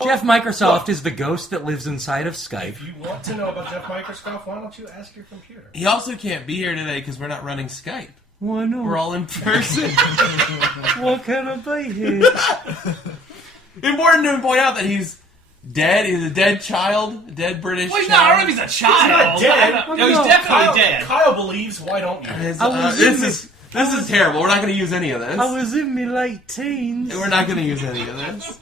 Jeff Microsoft is the ghost that lives inside of Skype. If you want to know about Jeff Microsoft, why don't you ask your computer? He also can't be here today because we're not running Skype. Why not? We're all in person. Why can't I be here? Important to point out that he's dead. He's a dead child, a dead British Well, he's child. not. I don't know if he's a child. He's not dead. No, he's definitely dead. Kyle believes, why don't you? This is terrible. We're not going to use any of this. I was in my late teens. We're not going to use any of this.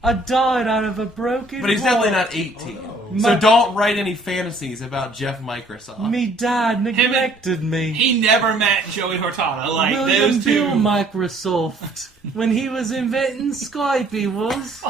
I died out of a broken But he's heart. definitely not 18. So don't write any fantasies about Jeff Microsoft. Me dad neglected me. He never met Joey Hurtado. Like William those two. Bill Microsoft. When he was inventing Skype, he was.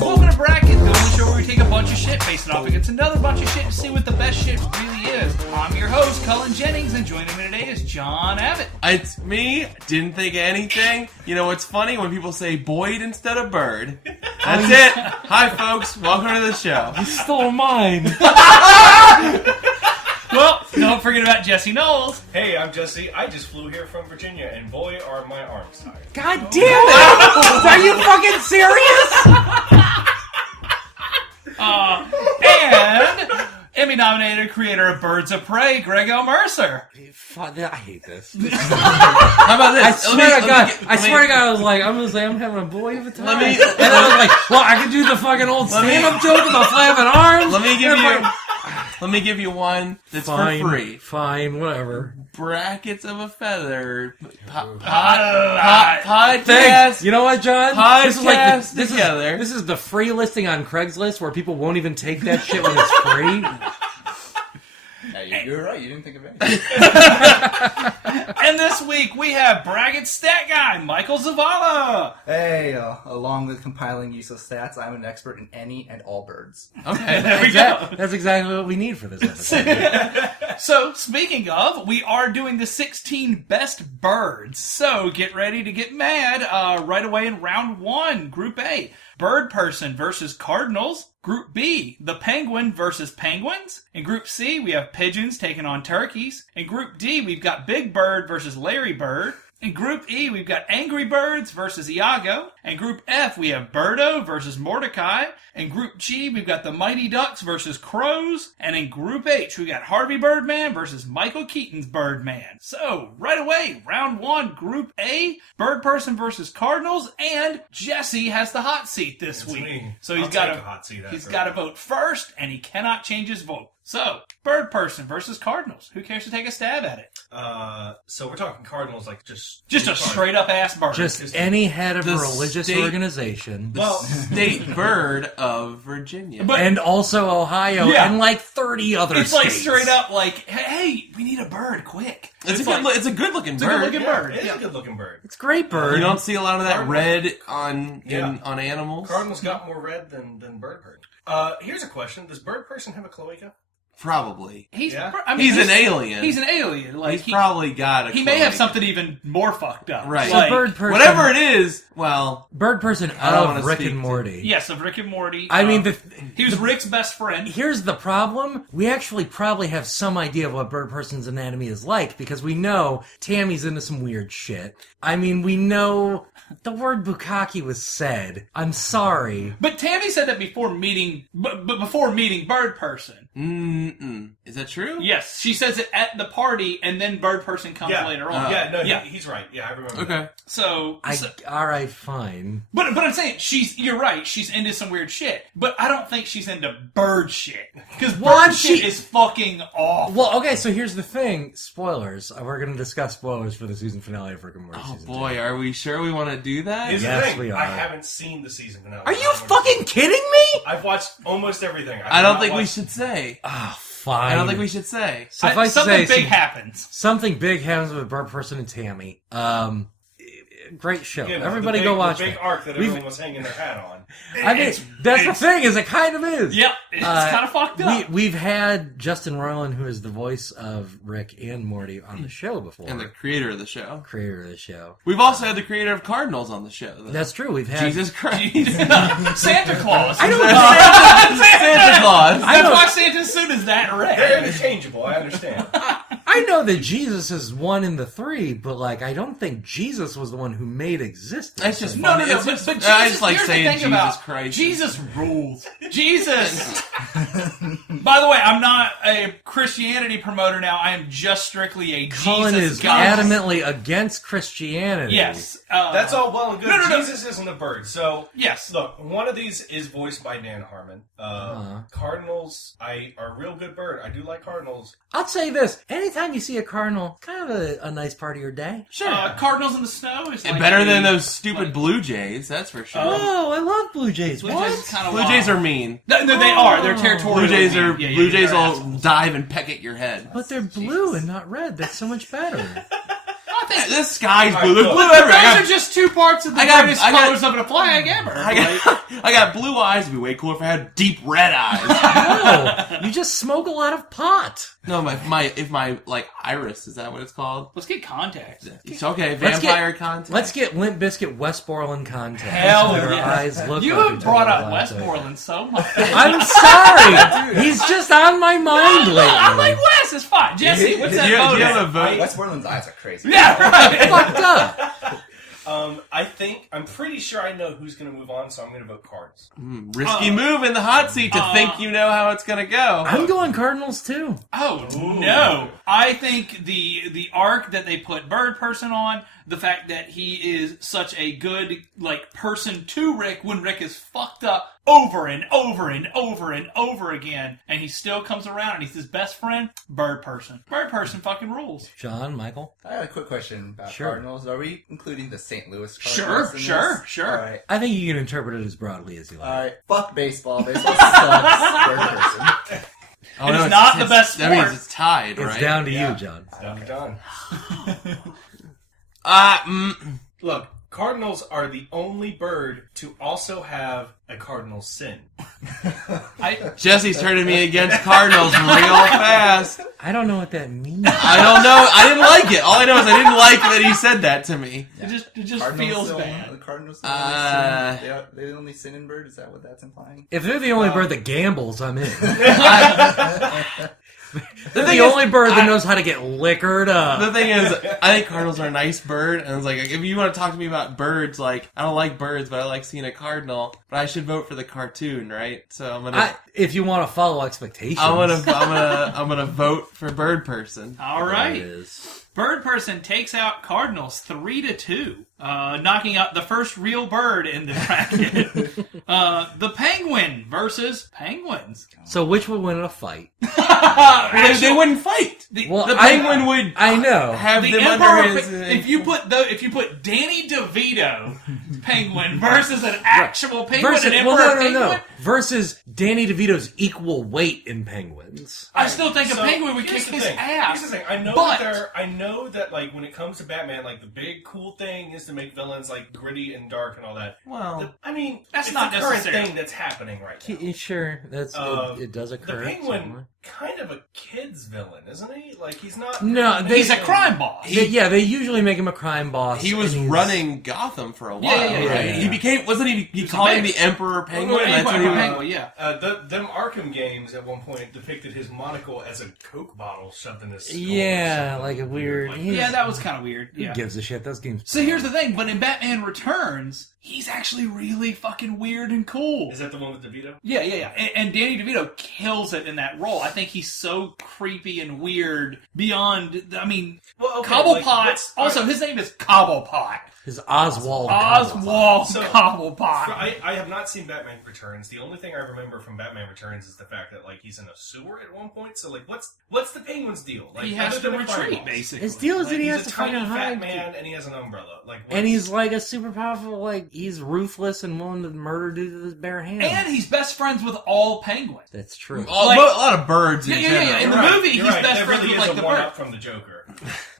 Welcome to Bracket, the only show where we take a bunch of shit, face it off against another bunch of shit to see what the best shit really is. I'm your host, Cullen Jennings, and joining me today is John Abbott. It's me. Didn't think of anything. You know what's funny? When people say Boyd instead of Bird. That's it. Hi, folks. Welcome to the show. He stole mine. Well, don't forget about Jesse Knowles. Hey, I'm Jesse. I just flew here from Virginia, and boy, are my arms tired. God damn it! Are you fucking serious? And Emmy-nominated creator of Birds of Prey, Greg L. Mercer. Fuck, I hate this. How about this? I swear to God, I was like, I'm having a boy of a time. Let me- and I was like, well, I can do the fucking old stand-up joke about flapping arms. Let me give you one that's for free. Fine, whatever. Brackets of a feather. Podcast. Podcast. Thanks. You know what, John? Podcast together. This is the free listing on Craigslist where people won't even take that shit when it's free. Yeah, you're right. You didn't think of anything. And this week we have Bracket stat guy, Michael Zavala. Hey, along with compiling useless stats, I'm an expert in any and all birds. Okay. There we go. That's exactly what we need for this episode. So, speaking of, we are doing the 16 best birds. So, get ready to get mad right away in round one, Group A. Bird Person versus Cardinals. Group B, the Penguin versus Penguins. In Group C, we have Pigeons taking on Turkeys. In Group D, we've got Big Bird versus Larry Bird. In Group E, we've got Angry Birds versus Iago. In Group F, we have Birdo versus Mordecai. In Group G, we've got the Mighty Ducks versus Crows. And in Group H, we got Harvey Birdman versus Michael Keaton's Birdman. So, right away, round one, Group A, Bird Person versus Cardinals, and Jesse has the hot seat this week. Me. So he's I'll got take to a hot seat he's after got to that. vote first, and he cannot change his vote. So, Bird Person versus Cardinals. Who cares to take a stab at it? So we're talking Cardinals, like just A straight up ass bird. Just any head of a The religious state- organization. The state bird of Virginia. But- And also Ohio Yeah. and like 30 other it's states. like straight up like, hey, we need a bird, quick. it's a good looking it's a bird. good-looking bird. It is a good looking bird. It's a great bird. You don't see a lot of that Cardinals. red on Yeah. on animals. Cardinals got more red than Bird Person. Here's a question: does Bird Person have a cloaca? Probably. He's Yeah. He's an alien. He's an alien. Like He's probably got a he may have cloaca. something even more fucked up. Right. So Like, bird person, Whatever it is, well, bird person I don't of wanna Rick speak and to- Morty. yes, of Rick and Morty. I mean, he was Rick's best friend. here's the problem. We actually probably have some idea of what bird person's anatomy is like because we know Tammy's into some weird shit. I mean, we know the word bukkake was said. I'm sorry. But Tammy said that before meeting, but before meeting Bird Person. is that true? Yes, she says it at the party, and then Bird Person comes later on. Yeah, he's right. Yeah, I remember. Okay. So All right, fine. But I'm saying you're right. She's into some weird shit, but I don't think she's into bird shit because bird shit is fucking awful. Well, okay, so here's the thing. Spoilers. We're going to discuss spoilers for the season finale of Rick and Morty Oh season boy, are we sure we want to do that? Here's Yes, the thing. we are. I haven't seen the season finale. 2. Are you fucking kidding me? I've watched almost everything. I don't think we should say. Ah, fine. I don't think we should say. Suffice to Something say, big happens. something big happens with Bird Person and Tammy. Great show. You know, Everybody the go big, watch the big it. arc that We've- everyone was hanging their hat on. I mean, that's the thing, is it kind of is. Yep, it's kind of fucked up. We've had Justin Roiland, who is the voice of Rick and Morty, on the show before. And the creator of the show. creator of the show. We've also had the creator of Cardinals on the show. though. That's true. We've had Jesus Christ. Santa Claus. I don't Santa Claus. That's why Santa's suit is that They're red. interchangeable. I understand. I I know that Jesus is one in the three, but like I don't think Jesus was the one who made existence. It's just No, funny. no, no. It's But just- Jesus, I just like here's the saying thing Jesus about Christ. Jesus rules. Jesus. By the way, I'm not a Christianity promoter now. I am just strictly a Cullen Jesus is guy. adamantly against Christianity. Yes. That's all well and good. No. Jesus isn't a bird. So Yes. look, one of these is voiced by Dan Harmon. Uh-huh. Cardinals, are a real good bird. I do like cardinals. I'll say this: anytime you see a cardinal, it's kind of a nice part of your day. Sure. Cardinals in the snow is like Better than a- those stupid Blue Jays, that's for sure. Oh, I love Blue Jays. Blue What? Jays is kind of Blue Jays are mean. No, they are. They're territorial. Blue Jays are Yeah, Blue Jays they're will assholes. dive and peck at your head. But they're blue and not red. That's so much better. I think The sky's blue. look. There's blue everywhere. those are just two parts of the I got- greatest I got- colors of a flag ever. I got blue eyes. It'd be way cooler if I had deep red eyes. No, you just smoke a lot of pot. No, my iris, is that what it's called? Let's get contacts. It's okay, Let's vampire get- contact. Let's get Limp Bizkit Westmoreland contacts. Hell Their yes. eyes look You like have each brought other up a lot there. Westmoreland so much. I'm sorry. He's just on my mind lately. I'm like, Wes, it's fine. Jesse, what's that do you vote? have a at? vote? Westmoreland's eyes are crazy. Yeah, right. Fucked up. I'm pretty sure I know who's going to move on, so I'm going to vote Cards. Risky move in the hot seat to think you know how it's gonna go. I'm going Cardinals too. Oh no! I think the arc that they put Bird Person on, the fact that he is such a good person to Rick when Rick is fucked up over and over and over and over again, and he still comes around and he's his best friend. Bird Person fucking rules. John, Michael. I had a quick question about Sure. Cardinals. Are we including the St. Louis Sure, Cardinals? in sure, this? sure. All right. I think you can interpret it as broadly as you like. All right. Fuck baseball. Baseball sucks. Bird person. Oh, It is not the best That means sport. it's tied, It's right? down to Yeah. you, John. Done. Mm, Look, Cardinals are the only bird to also have a cardinal sin. Jesse's turning me against Cardinals real fast. I don't know what that means. I don't know. I didn't like it. All I know is I didn't like that he said that to me. It just Cardinals feels the bad. Only, the Cardinals Uh, the only sin. They only sin in bird. Is that what that's implying? If they're the only bird that gambles, I'm in. They're thing the is, only bird that knows how to get liquored The up. thing is, I think Cardinals are a nice bird, and it's like, if you want to talk to me about birds, I don't like birds, but I like seeing a cardinal. But I should vote for the cartoon, right? So I'm gonna, If you want to follow expectations. I'm gonna vote for Bird Person. All There it right. is. Bird Person takes out Cardinals 3-2, knocking out the first real bird in the bracket. The Penguin versus Penguins. So which would win in a fight? They wouldn't fight. Well, The Penguin would I know. have The them Emperor, under his. if you put Danny DeVito Penguin versus an actual Penguin, Versus, an Emperor Penguin, Versus Danny DeVito's equal weight in penguins. I still think So, a Penguin would here's kick the his thing. ass. Here's the thing. I know but that when it comes to Batman, the big cool thing is to make villains gritty and dark and all that. Well, That's it's not the current necessary. thing that's happening right now. Sure, it does The occur. Penguin, somewhere. kind of a kid's villain, isn't he? He's not. No, he's a crime boss. They usually make him a crime boss. he was and he's- running Gotham for a while, yeah, right? yeah. He became, wasn't he? He was called a him mix. the Emperor Penguin. Well, That's what he Emperor was. Penguin, yeah. Them Arkham games at one point depicted his monocle as a Coke bottle shoved in his skull. Yeah, or like a something. weird. Yeah, that was kind of weird. Who Yeah. gives a shit? Those games. So here's the thing, but in Batman Returns, he's actually really fucking weird and cool. Is that the one with DeVito? Yeah. And Danny DeVito kills it in that role. I think he's so creepy and weird beyond, Well, okay, Cobblepot. Also, his name is Cobblepot. His Oswald. Oswald So- Cobblepot. I have not seen Batman Returns. The only thing I remember from Batman Returns is the fact that he's in a sewer at one point. So what's the Penguin's deal? He has other to than a crime retreat, boss? basically. His deal is that he He's has a to tiny fucking fat hide. man and he has an umbrella. And he's a super powerful, he's ruthless and willing to murder dudes with his bare hands. And he's best friends with all penguins. That's true. A lot of birds. Yeah. in In general. the You're right, movie, you're he's right. best That friends really with is the a one bird. up from the Joker.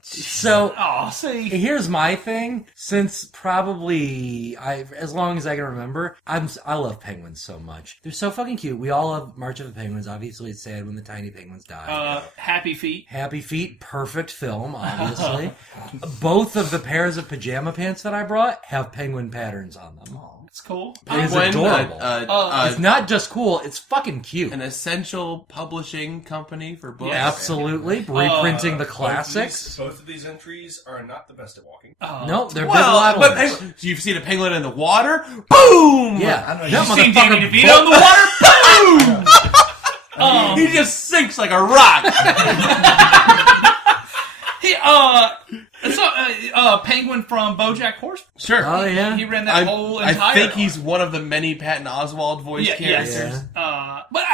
So Oh, see. here's my thing. Since probably as long as I can remember, I love penguins so much. They're so fucking cute. We all love March of the Penguins. Obviously, it's sad when the tiny penguins die. Happy Feet. Happy Feet, perfect film, obviously. Both of the pairs of pajama pants that I brought have penguin patterns on them. It's cool. It's Penguin, adorable. uh, It's not just cool, it's fucking cute. an essential publishing company for books. Absolutely. Reprinting the classics. Both of these entries are not the best at walking. No, they're big Well, waddlers. but you've seen a penguin in the water? Boom! Yeah. I don't know, That you've Seen Danny motherfucker DeVito in the water? Boom! He just sinks like a rock. Penguin from BoJack Horseman. Sure. Oh, yeah. He ran that whole entire. I think he's one of the many Patton Oswalt voice characters. Yeah. But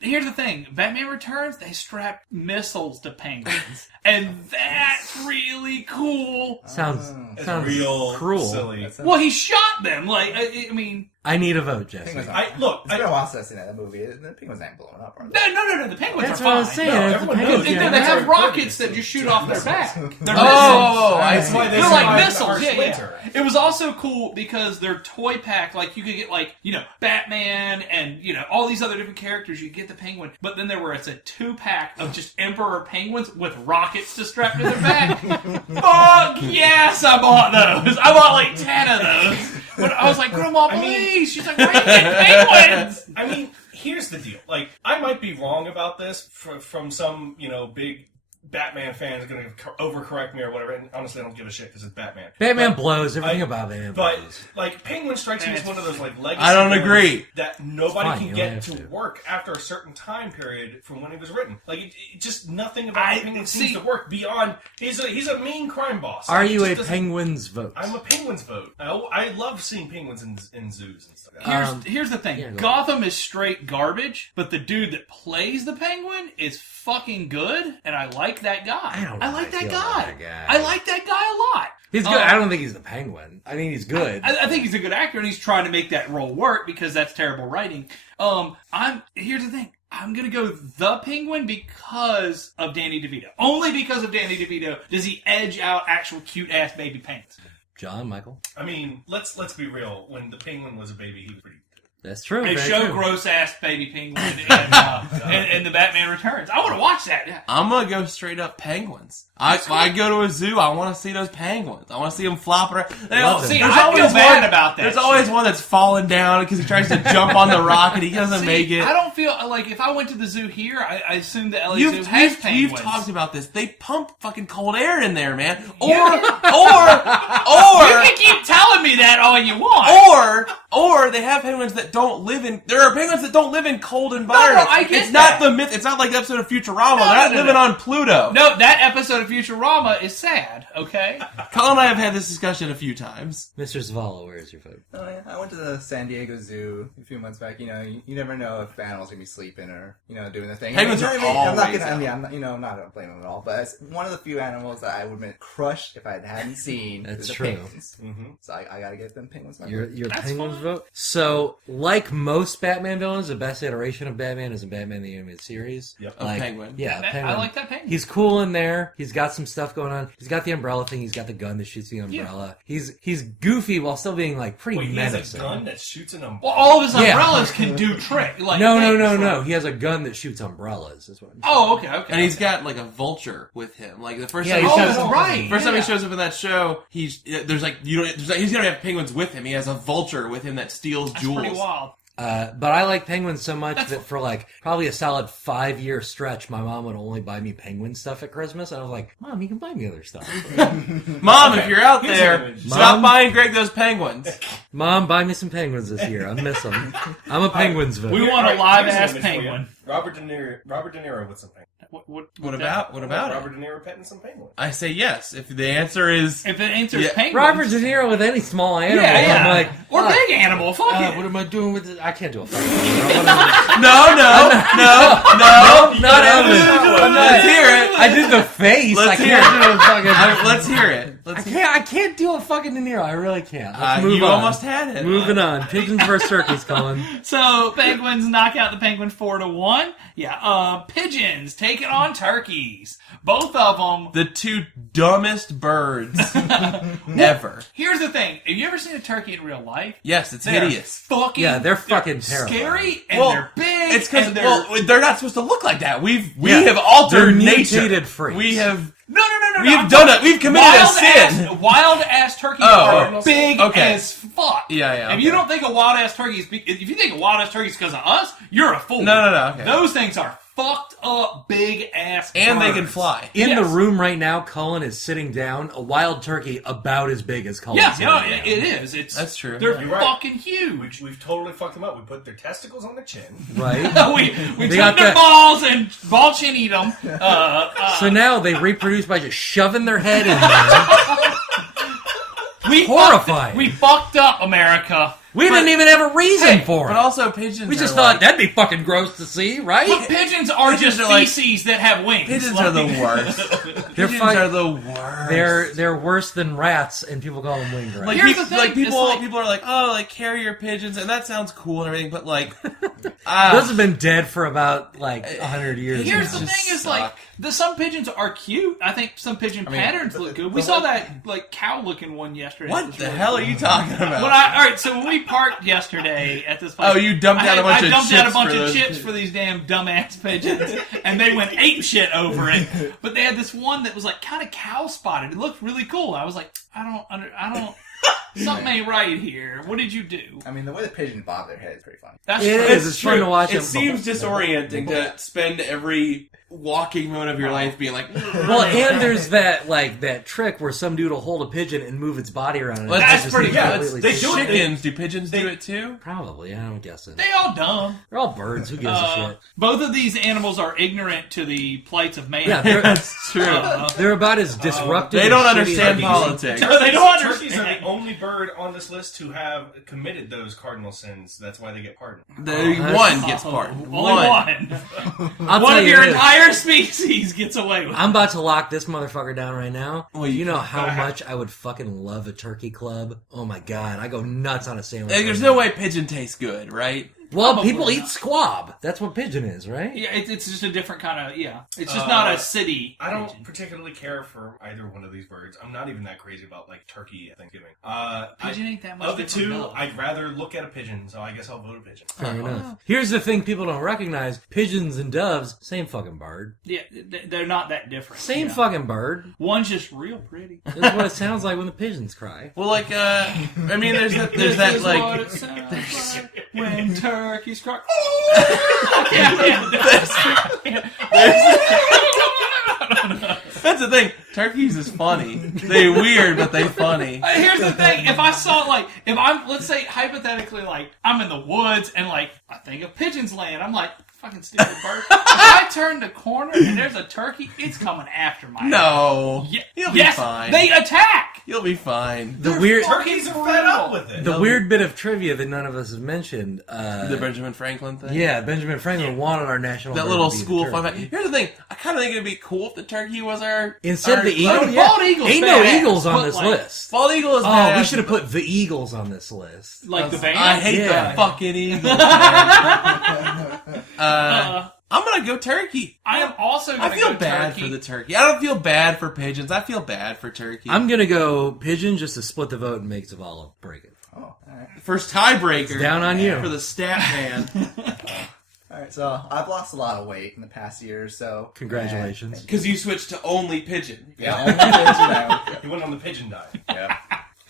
here's the thing: Batman Returns, they strapped missiles to penguins, and that's really cool. Sounds It's sounds real cruel. silly. Well, he shot them. Like, I mean, I need a vote, Jesse. Penguins I aren't- look. It's been a while since I've seen that movie. The penguins ain't blowing up, are they? no. The penguins That's are what I fine. was saying. No, it's everyone a knows penguin. that. They have That's rockets our that just shoot off their back. They're Oh, I That's see. why they They're like survived missiles, our yeah. splinter. It was also cool because they're toy pack. Like, you could get, like, Batman and, all these other different characters. You get the penguin. But then it's a 2-pack of just Emperor penguins with rockets to strap to their back. Fuck yes, I bought those. I bought like 10 of those. But I was like, Grandma, please. She's like, why are you getting penguins? I mean, here's the deal. Like, I might be wrong about this from some, big Batman fan is going to overcorrect me or whatever. And honestly, I don't give a shit because it's Batman. Batman But blows. Everything about Batman But blows. like Penguin strikes me as one of those like legacy. I don't villains agree. that It's nobody fine, can you get don't to have to. work after a certain time period from when it was written. Like it just nothing about the Penguin see- seems to work beyond. He's a mean crime boss. Are Like, it you just a doesn't- penguin's vote? I'm a Penguin's vote. I love seeing penguins in zoos and stuff. Here's the thing. yeah, go Gotham is straight garbage, but the dude that plays the Penguin is fucking good, and I like that guy. I don't know I how like I that feel guy. about that guy. I like that guy a lot. He's good. I don't think he's the penguin. I think he's good. I think he's a good actor, and he's trying to make that role work because that's terrible writing. Here's the thing. I'm gonna go the Penguin because of Danny DeVito. Only because of Danny DeVito does he edge out actual cute ass baby penguins. John, Michael. I mean, let's be real. When the Penguin was a baby, he was pretty. That's true. They very show true. gross ass baby penguin in the Batman Returns. I want to watch that. Yeah. I'm gonna go straight up penguins. I go to a zoo. I want to see those penguins. I want to see them flopping around. See, I feel bad about that There's shit. always one that's falling down because he tries to jump on the rock and he doesn't See, make it. I don't feel like if I went to the zoo here, I assume the LA Zoo has penguins. You've talked about this. They pump fucking cold air in there, man. Or You can keep telling me that all you want. or they have penguins that don't live in. There are penguins that don't live in cold environments. I get it's that. not the myth. It's not like the episode of Futurama. They're not living on Pluto. No, that episode of Futurama is sad, okay? Colin and I have had this discussion a few times. Mr. Zavala, where's your vote? Oh, yeah. I went to the San Diego Zoo a few months back. You never know if animals are gonna be sleeping or doing the thing. Penguins are I'm always not gonna. out. I'm not gonna blame them at all. But it's one of the few animals that I would have crushed if I hadn't seen. That's is the true. penguins. So I gotta get them penguins. My vote. Your That's penguin's fine. vote? So, like most Batman villains, the best iteration of Batman is in Batman the Animated Series. Yep. Of Penguin. Yeah, I Penguin. like that penguin. He's cool in there. He's got some stuff going on. He's got the umbrella thing. He's got the gun that shoots the umbrella. He's goofy while still being like pretty Wait, he has menacing. a gun that shoots an umbrella. Well, all of his Yeah. umbrellas can do trick. Like No. He has a gun that shoots umbrellas. Is what I'm saying. Oh, okay. And he's got like a vulture with him. Like the first Yeah, time he he shows shows up- right. First time yeah. he shows up in that show, he's gonna have penguins with him. He has a vulture with him that steals That's jewels. pretty wild. But I like penguins so much that for like probably a solid 5-year stretch, my mom would only buy me penguin stuff at Christmas. And I was like, Mom, you can buy me other stuff. Mom, Okay, if you're out here's there, an image. stop Mom? buying Greg those penguins. Mom, buy me some penguins this year. I miss them. I'm a penguins vote. We want a Here's live an ass image for you. penguin. Robert De Niro with some penguin. What about it? Robert De Niro petting some penguin. I say yes. If the answer is If it answers Yeah. penguins. Robert De Niro with any small animal. Yeah. I'm like, or fuck. big animal. Fuck it. What am I doing with this? I can't do a fucking no, Not Elvis. Let's hear it. I did the face. Let's I hear can't it. do a fucking. Let's hear it. Let's hear I can't do a fucking De Niro. I really can't. Let's move you on. almost had it. Moving on. Pigeons versus turkeys, Colin. So penguins knock out the penguin 4-1. Yeah. Pigeons taking on turkeys. Both of them. The two dumbest birds ever. Here's the thing. Have you ever seen a turkey in real life? Yes, it's They're hideous. fucking. Yeah, they're fucking terrifying. Scary and Well, they're big. It's because and they're, they're not supposed to look like that. We Yeah. have altered They're nature. mutated freaks. We have no. we've I'm done talking- it. We've committed a sin. Wild ass turkeys Oh, are big okay. as fuck. Yeah, If you don't think of wild ass turkeys, if you think of wild ass turkeys because of us, you're a fool. No. Okay. Those things are fucked up, big ass. And they birds. can fly. In Yes. the room right now, Cullen is sitting down. A wild turkey about as big as Cullen. Yeah, no, it is. It's That's true. They're You're right. fucking huge. We've totally fucked them up. We put their testicles on their chin. Right? we They took got their that- balls and ball chin eat them. So now they reproduce by just shoving their head in there. Horrifying. We fucked up America. We didn't even have a reason for But it. also pigeons. We just are thought like, that'd be fucking gross to see, right? But pigeons are Pigeons just are like- feces that have wings. pigeons Like- are the worst. They're Pigeons fine. are the worst. They're worse than rats, and people call them winged rats. like, Here's people, the thing, like it's people, like- people are like, oh, like carrier pigeons, and that sounds cool and everything, but like, Those have been dead for about like 100 years. Here's the now. just thing: is suck. like some pigeons are cute. I think some pigeon patterns look good. We saw that like cow-looking one yesterday. It what was the really hell cool. are you talking about? All right, so when we parked yesterday at this place, Oh, you dumped out a bunch I of dumped out a chips bunch for of those chips for these damn dumbass pigeons, and they went ape shit over it. But they had this one that was like kind of cow spotted. It looked really cool. I was like, I don't. Something ain't right here. What did you do? I mean, the way the pigeons bob their head is pretty funny. That's It true. is. It's fun to watch It them. seems disorienting to spend every walking moment of your life being like, Well, and there's that trick where some dude will hold a pigeon and move its body around. And Well, it that's just pretty looks good. completely They stupid. do it. chickens. Do pigeons do it too? Probably. I'm guessing. They all dumb. They're all birds. Who gives a shit? Both of these animals are ignorant to the plights of man. Yeah, they're, That's true. they're about as disruptive. They and don't shitty understand as- politics. No, they don't Turkeys are understand. the only bird on this list who have committed those cardinal sins. That's why they get pardoned. The one gets pardoned. Only one. I'll One tell of you your this. entire species gets away with it. I'm about to lock this motherfucker down right now. Well, you know how much I would fucking love a turkey club? Oh my god, I go nuts on a sandwich. Like, there's no way pigeon tastes good, right? Well, Probably people not. eat squab. That's what pigeon is, right? Yeah, it's just a different kind of, It's just not a city. I don't pigeon. particularly care for either one of these birds. I'm not even that crazy about like turkey at Thanksgiving. Pigeon ain't that much Of the different, two, no. I'd rather look at a pigeon, so I guess I'll vote a pigeon. Fair enough. Here's the thing people don't recognize. Pigeons and doves, same fucking bird. Yeah, they're not that different. Same Yeah. fucking bird. One's just real pretty. That's what it sounds like when the pigeons cry. Well, like, I mean, there's that This is what like, it sounds like when turkeys cry. that's the thing. Turkeys is funny. They weird, but they funny. Here's the thing: if I saw if I'm, let's say hypothetically, like I'm in the woods and like I think of pigeons land, I'm like fucking stupid bird. If I turn the corner and there's a turkey, it's coming after my ass. No, Yeah, you'll be yes, fine. they attack. You'll be fine. The weird, Turkeys are fed up with it. the weird bit of trivia that none of us have mentioned. The Benjamin Franklin thing. Yeah, Benjamin Franklin wanted our national. That bird little to be the school fun fact. turkey. Here's the thing. I kind of think it'd be cool if the turkey was our Instead of the eagle, Oh, bald eagle's ain't no badass, eagles on but, this like, list. Bald eagle is Oh, badass. we should have put the eagles on this list. Like the band. I hate Yeah. the fucking eagles. Man. I'm gonna go turkey. I am also going I to feel go bad turkey. for the turkey. I don't feel bad for pigeons. I feel bad for turkey. I'm gonna go pigeon just to split the vote and make Zavala break it. Oh, alright. First tiebreaker Down on you. for the stat man. Alright, so I've lost a lot of weight in the past year or so. Congratulations. Because you switched to only pigeon. Yeah, only pigeons now. He went on the pigeon diet. Yeah.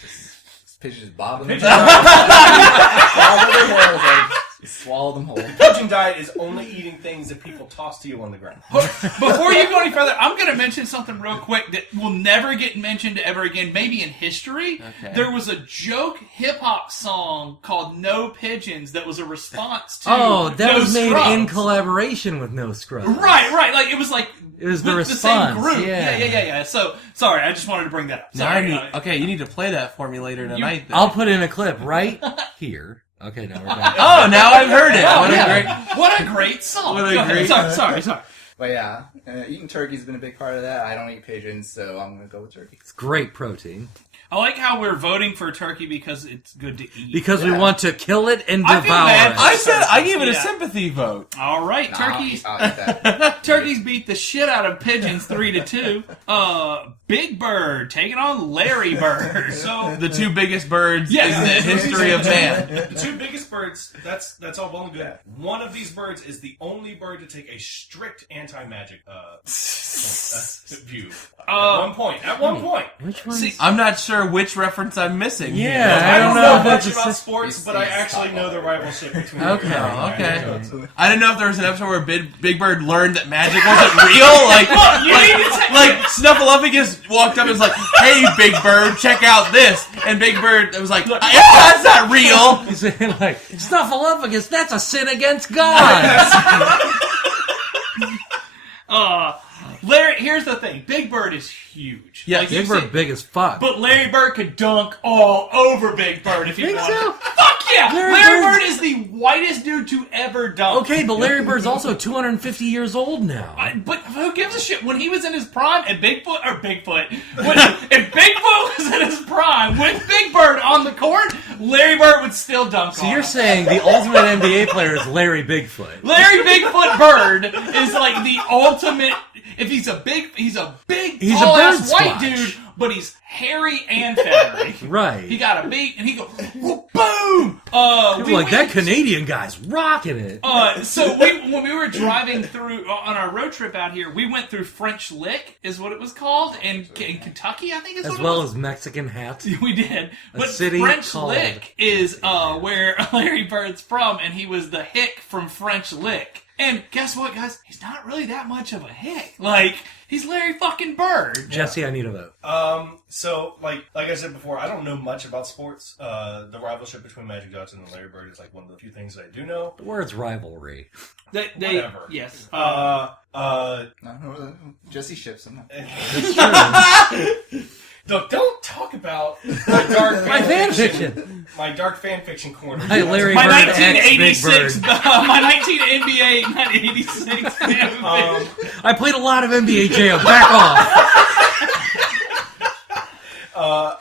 Just pigeons just bobbing them. Pigeon Bob their heads, like, swallow them whole. Pigeon diet is only eating things that people toss to you on the ground. Before you go any further, I'm going to mention something real quick that will never get mentioned ever again, maybe in history. Okay. There was a joke hip-hop song called No Pigeons that was a response to Oh, that No was made Scrubs. in collaboration with No Scrubs. Right. Like, it was like... It was the with response, The same group. yeah. Yeah. So, sorry, I just wanted to bring that up. Now I Sorry. need, okay, you need to play that for me later tonight. Then. I'll put in a clip right here. Okay, now we're back. Oh, now I've heard it. What a yeah. great. What a great song. What a Go ahead. great- Sorry. But yeah, eating turkey's been a big part of that. I don't eat pigeons, so I'm gonna go with turkey. It's great protein. I like how we're voting for turkey because it's good to eat. Because we want to kill it and I feel devour bad. it. I said I gave it a Yeah. sympathy vote. All right, Nah, turkeys. I'll eat that. Turkeys beat the shit out of pigeons 3-2. Big Bird taking on Larry Bird. So The two biggest birds Yes. in the history of man. the two biggest birds, that's all well and good. One of these birds is the only bird to take a strict anti-magic view. At one point. Which one? See, I'm not sure which reference I'm missing. Yeah, I don't know if much it's a about sys- sports, but I actually know the rivalship between Okay, Larry and okay. Magic. I didn't know if there was an episode where Big Bird learned that magic wasn't real. Like Snuffleupagus walked up and was like, "Hey, Big Bird, check out this." And Big Bird was like, "That's not real." He's saying like, Snuffleupagus, that's a sin against God. Larry, here's the thing. Big Bird is huge. Yeah, Like you Big Bird said, big as fuck. but Larry Bird could dunk all over Big Bird if he Think wanted. so? Fuck yeah! Larry Larry Bird's- Bird is the whitest dude to ever dunk. Okay, but Larry Bird's also 250 years old now. But who gives a shit? When he was in his prime, and if Bigfoot was in his prime with Big Bird on the court, Larry Bird would still dunk So on you're him. saying the ultimate NBA player is Larry Bigfoot. Larry Bigfoot Bird is like the ultimate. If he's a big He's a tall ass bird white squatch. dude, but he's hairy and feathery. Right. He got a beat, and he goes boom. Like that Canadian guy's rocking it. So when we were driving through on our road trip out here, we went through French Lick, is what it was called, in Kentucky, I think is As what well it was. as Mexican hats. We did. But city French called- Lick is where Larry Bird's from, and he was the hick from French Lick. And guess what, guys? He's not really that much of a hick. Like, he's Larry fucking Bird. Jesse, I need a vote. So like I said before, I don't know much about sports. The rivalship between Magic Johnson and Larry Bird is like one of the few things that I do know. The word's rivalry. They Whatever. yes. No, Jesse ships him. Look, don't talk about my dark My fan fiction. fiction. My dark fan fiction corner. Hey, Larry My Bird X Big 1986, Bird. my 19 NBA 1986 fan I played a lot of NBA Jam. Back off.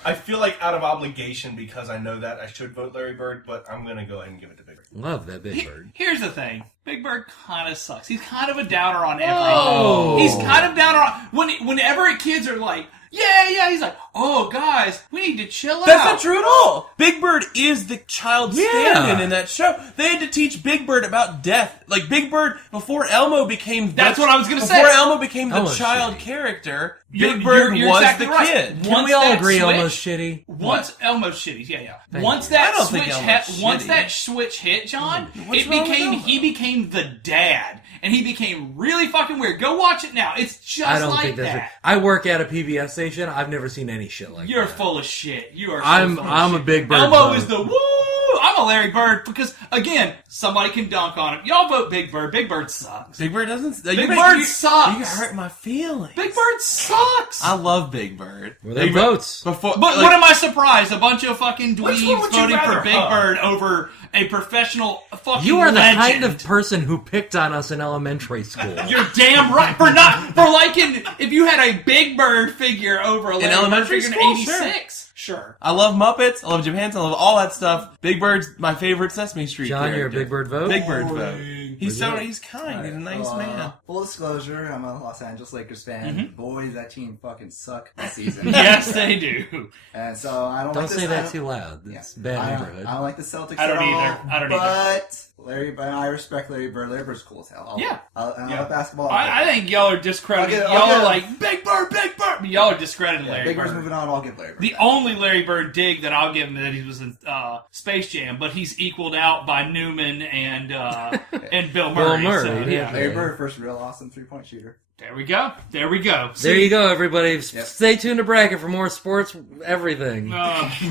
I feel like out of obligation, because I know that I should vote Larry Bird, but I'm going to go ahead and give it to Big Bird. Love that Big Bird. Here's the thing. Big Bird kind of sucks. He's kind of a downer on everything. Oh. He's kind of downer on... Whenever kids are like, yeah, he's like, oh, guys, we need to chill out. That's not true at all. Big Bird is the child Yeah. stand-in in that show. They had to teach Big Bird about death. Like, Big Bird, before Elmo became... That's what I was gonna say. Before Elmo became the Elmo's child shitty. character, You're- Big Bird you're was exactly the right. kid. Can Once we all that agree switch- almost shitty? Once Elmo's shitty, yeah. Thank Once you. I that don't switch think Elmo's once shitty. that switch hit, John, What's wrong with Elmo? he became the dad, and he became really fucking weird. Go watch it now. It's just I don't like think that's that. right. I work at a PBS station. I've never seen any shit like You're that. full of shit. You are. So I'm full of a shit. Big Bird Elmo vote. is the woo. I'm a Larry Bird because again, somebody can dunk on him. Y'all vote Big Bird. Big Bird sucks. Big Bird doesn't... Big Bird sucks. You hurt my feelings. Big Bird sucks. I love Big Bird. Were there Big Bird- votes? Before, But like, what am I surprised? A bunch of fucking Which one dweebs would you voting for rather Big hug? Bird over a professional fucking You are the legend. kind of person who picked on us in elementary school. You're damn right for liking if you had a Big Bird figure over a Larry elementary Bird figure school, in '86. Sure. I love Muppets. I love Jim Henson. I love all that stuff. Big Bird's my favorite Sesame Street John, character. you're a Big Bird vote? Big Bird vote. He's Big Bird. he's kind. He's a nice So, man. Full disclosure, I'm a Los Angeles Lakers fan. Mm-hmm. Boys, that team fucking suck this season. Yes, they do. And so I don't Don't like this. say I that don't- too loud. Yeah. It's bad I neighborhood. don't like the Celtics I don't at all, either. I don't either. But I respect Larry Bird. Larry Bird's cool as hell. Yeah. I love basketball. I think y'all are discrediting. I'll Y'all give- are like Big Bird. But y'all are discrediting Larry Big Bird's Bird. moving on. I'll give Larry Bird. The only Larry Bird dig that I'll give him that he was in Space Jam, but he's equaled out by Newman and Bill Murray. Murray, so, yeah. Larry Bird, first real awesome 3-point shooter. There we go. There you go, everybody. Yep. Stay tuned to Bracket for more sports everything.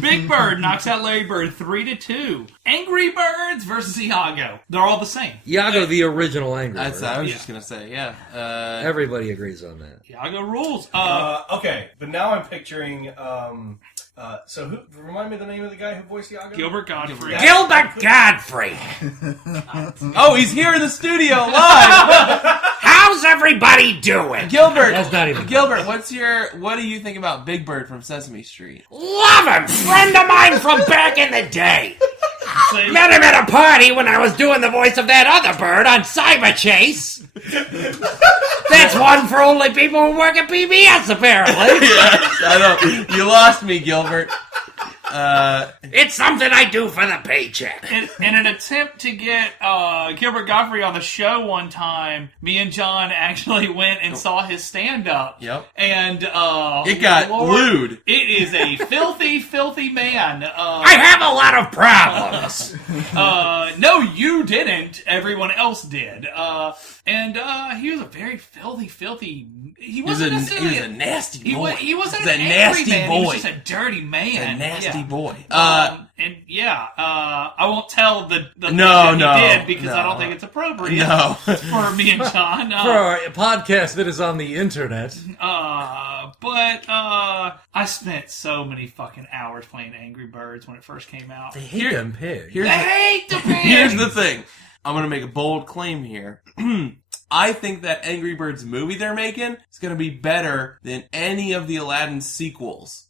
Big Bird knocks out Larry Bird 3-2. Angry Birds versus Iago. They're all the same. Iago, the original Angry That's Bird. I was Yeah. just gonna say, yeah. Everybody agrees on that. Iago rules. Okay, but now I'm picturing. So who? Remind me the name of the guy who voiced Iago. Gilbert Godfrey. Gilbert Godfrey! oh, he's here in the studio live. How how's everybody doing? Gilbert, That's not even- Gilbert, what do you think about Big Bird from Sesame Street? Love him! Friend of mine from back in the day. Met him at a party when I was doing the voice of that other bird on Cyber Chase. That's one for only people who work at PBS, apparently. Yes, I know. You lost me, Gilbert. It's something I do for the paycheck. In an attempt to get Gilbert Gottfried on the show one time, me and John actually went and saw his stand-up. Yep. And It got lewd. It is a filthy, filthy man. I have a lot of problems. No, you didn't. Everyone else did. And he was a very filthy, filthy. He wasn't necessarily a nasty boy. He wasn't He's an a angry nasty man. boy. He was just a dirty man. He's a nasty Yeah. boy. And yeah, I won't tell the thing No, that he no, did because I no. don't think it's appropriate No. for me and John. For our podcast that is on the internet. But I spent so many fucking hours playing Angry Birds when it first came out. They hate them pigs. Here's I the- hate the pigs! Here's the thing. I'm going to make a bold claim here. I think that Angry Birds movie they're making is going to be better than any of the Aladdin sequels.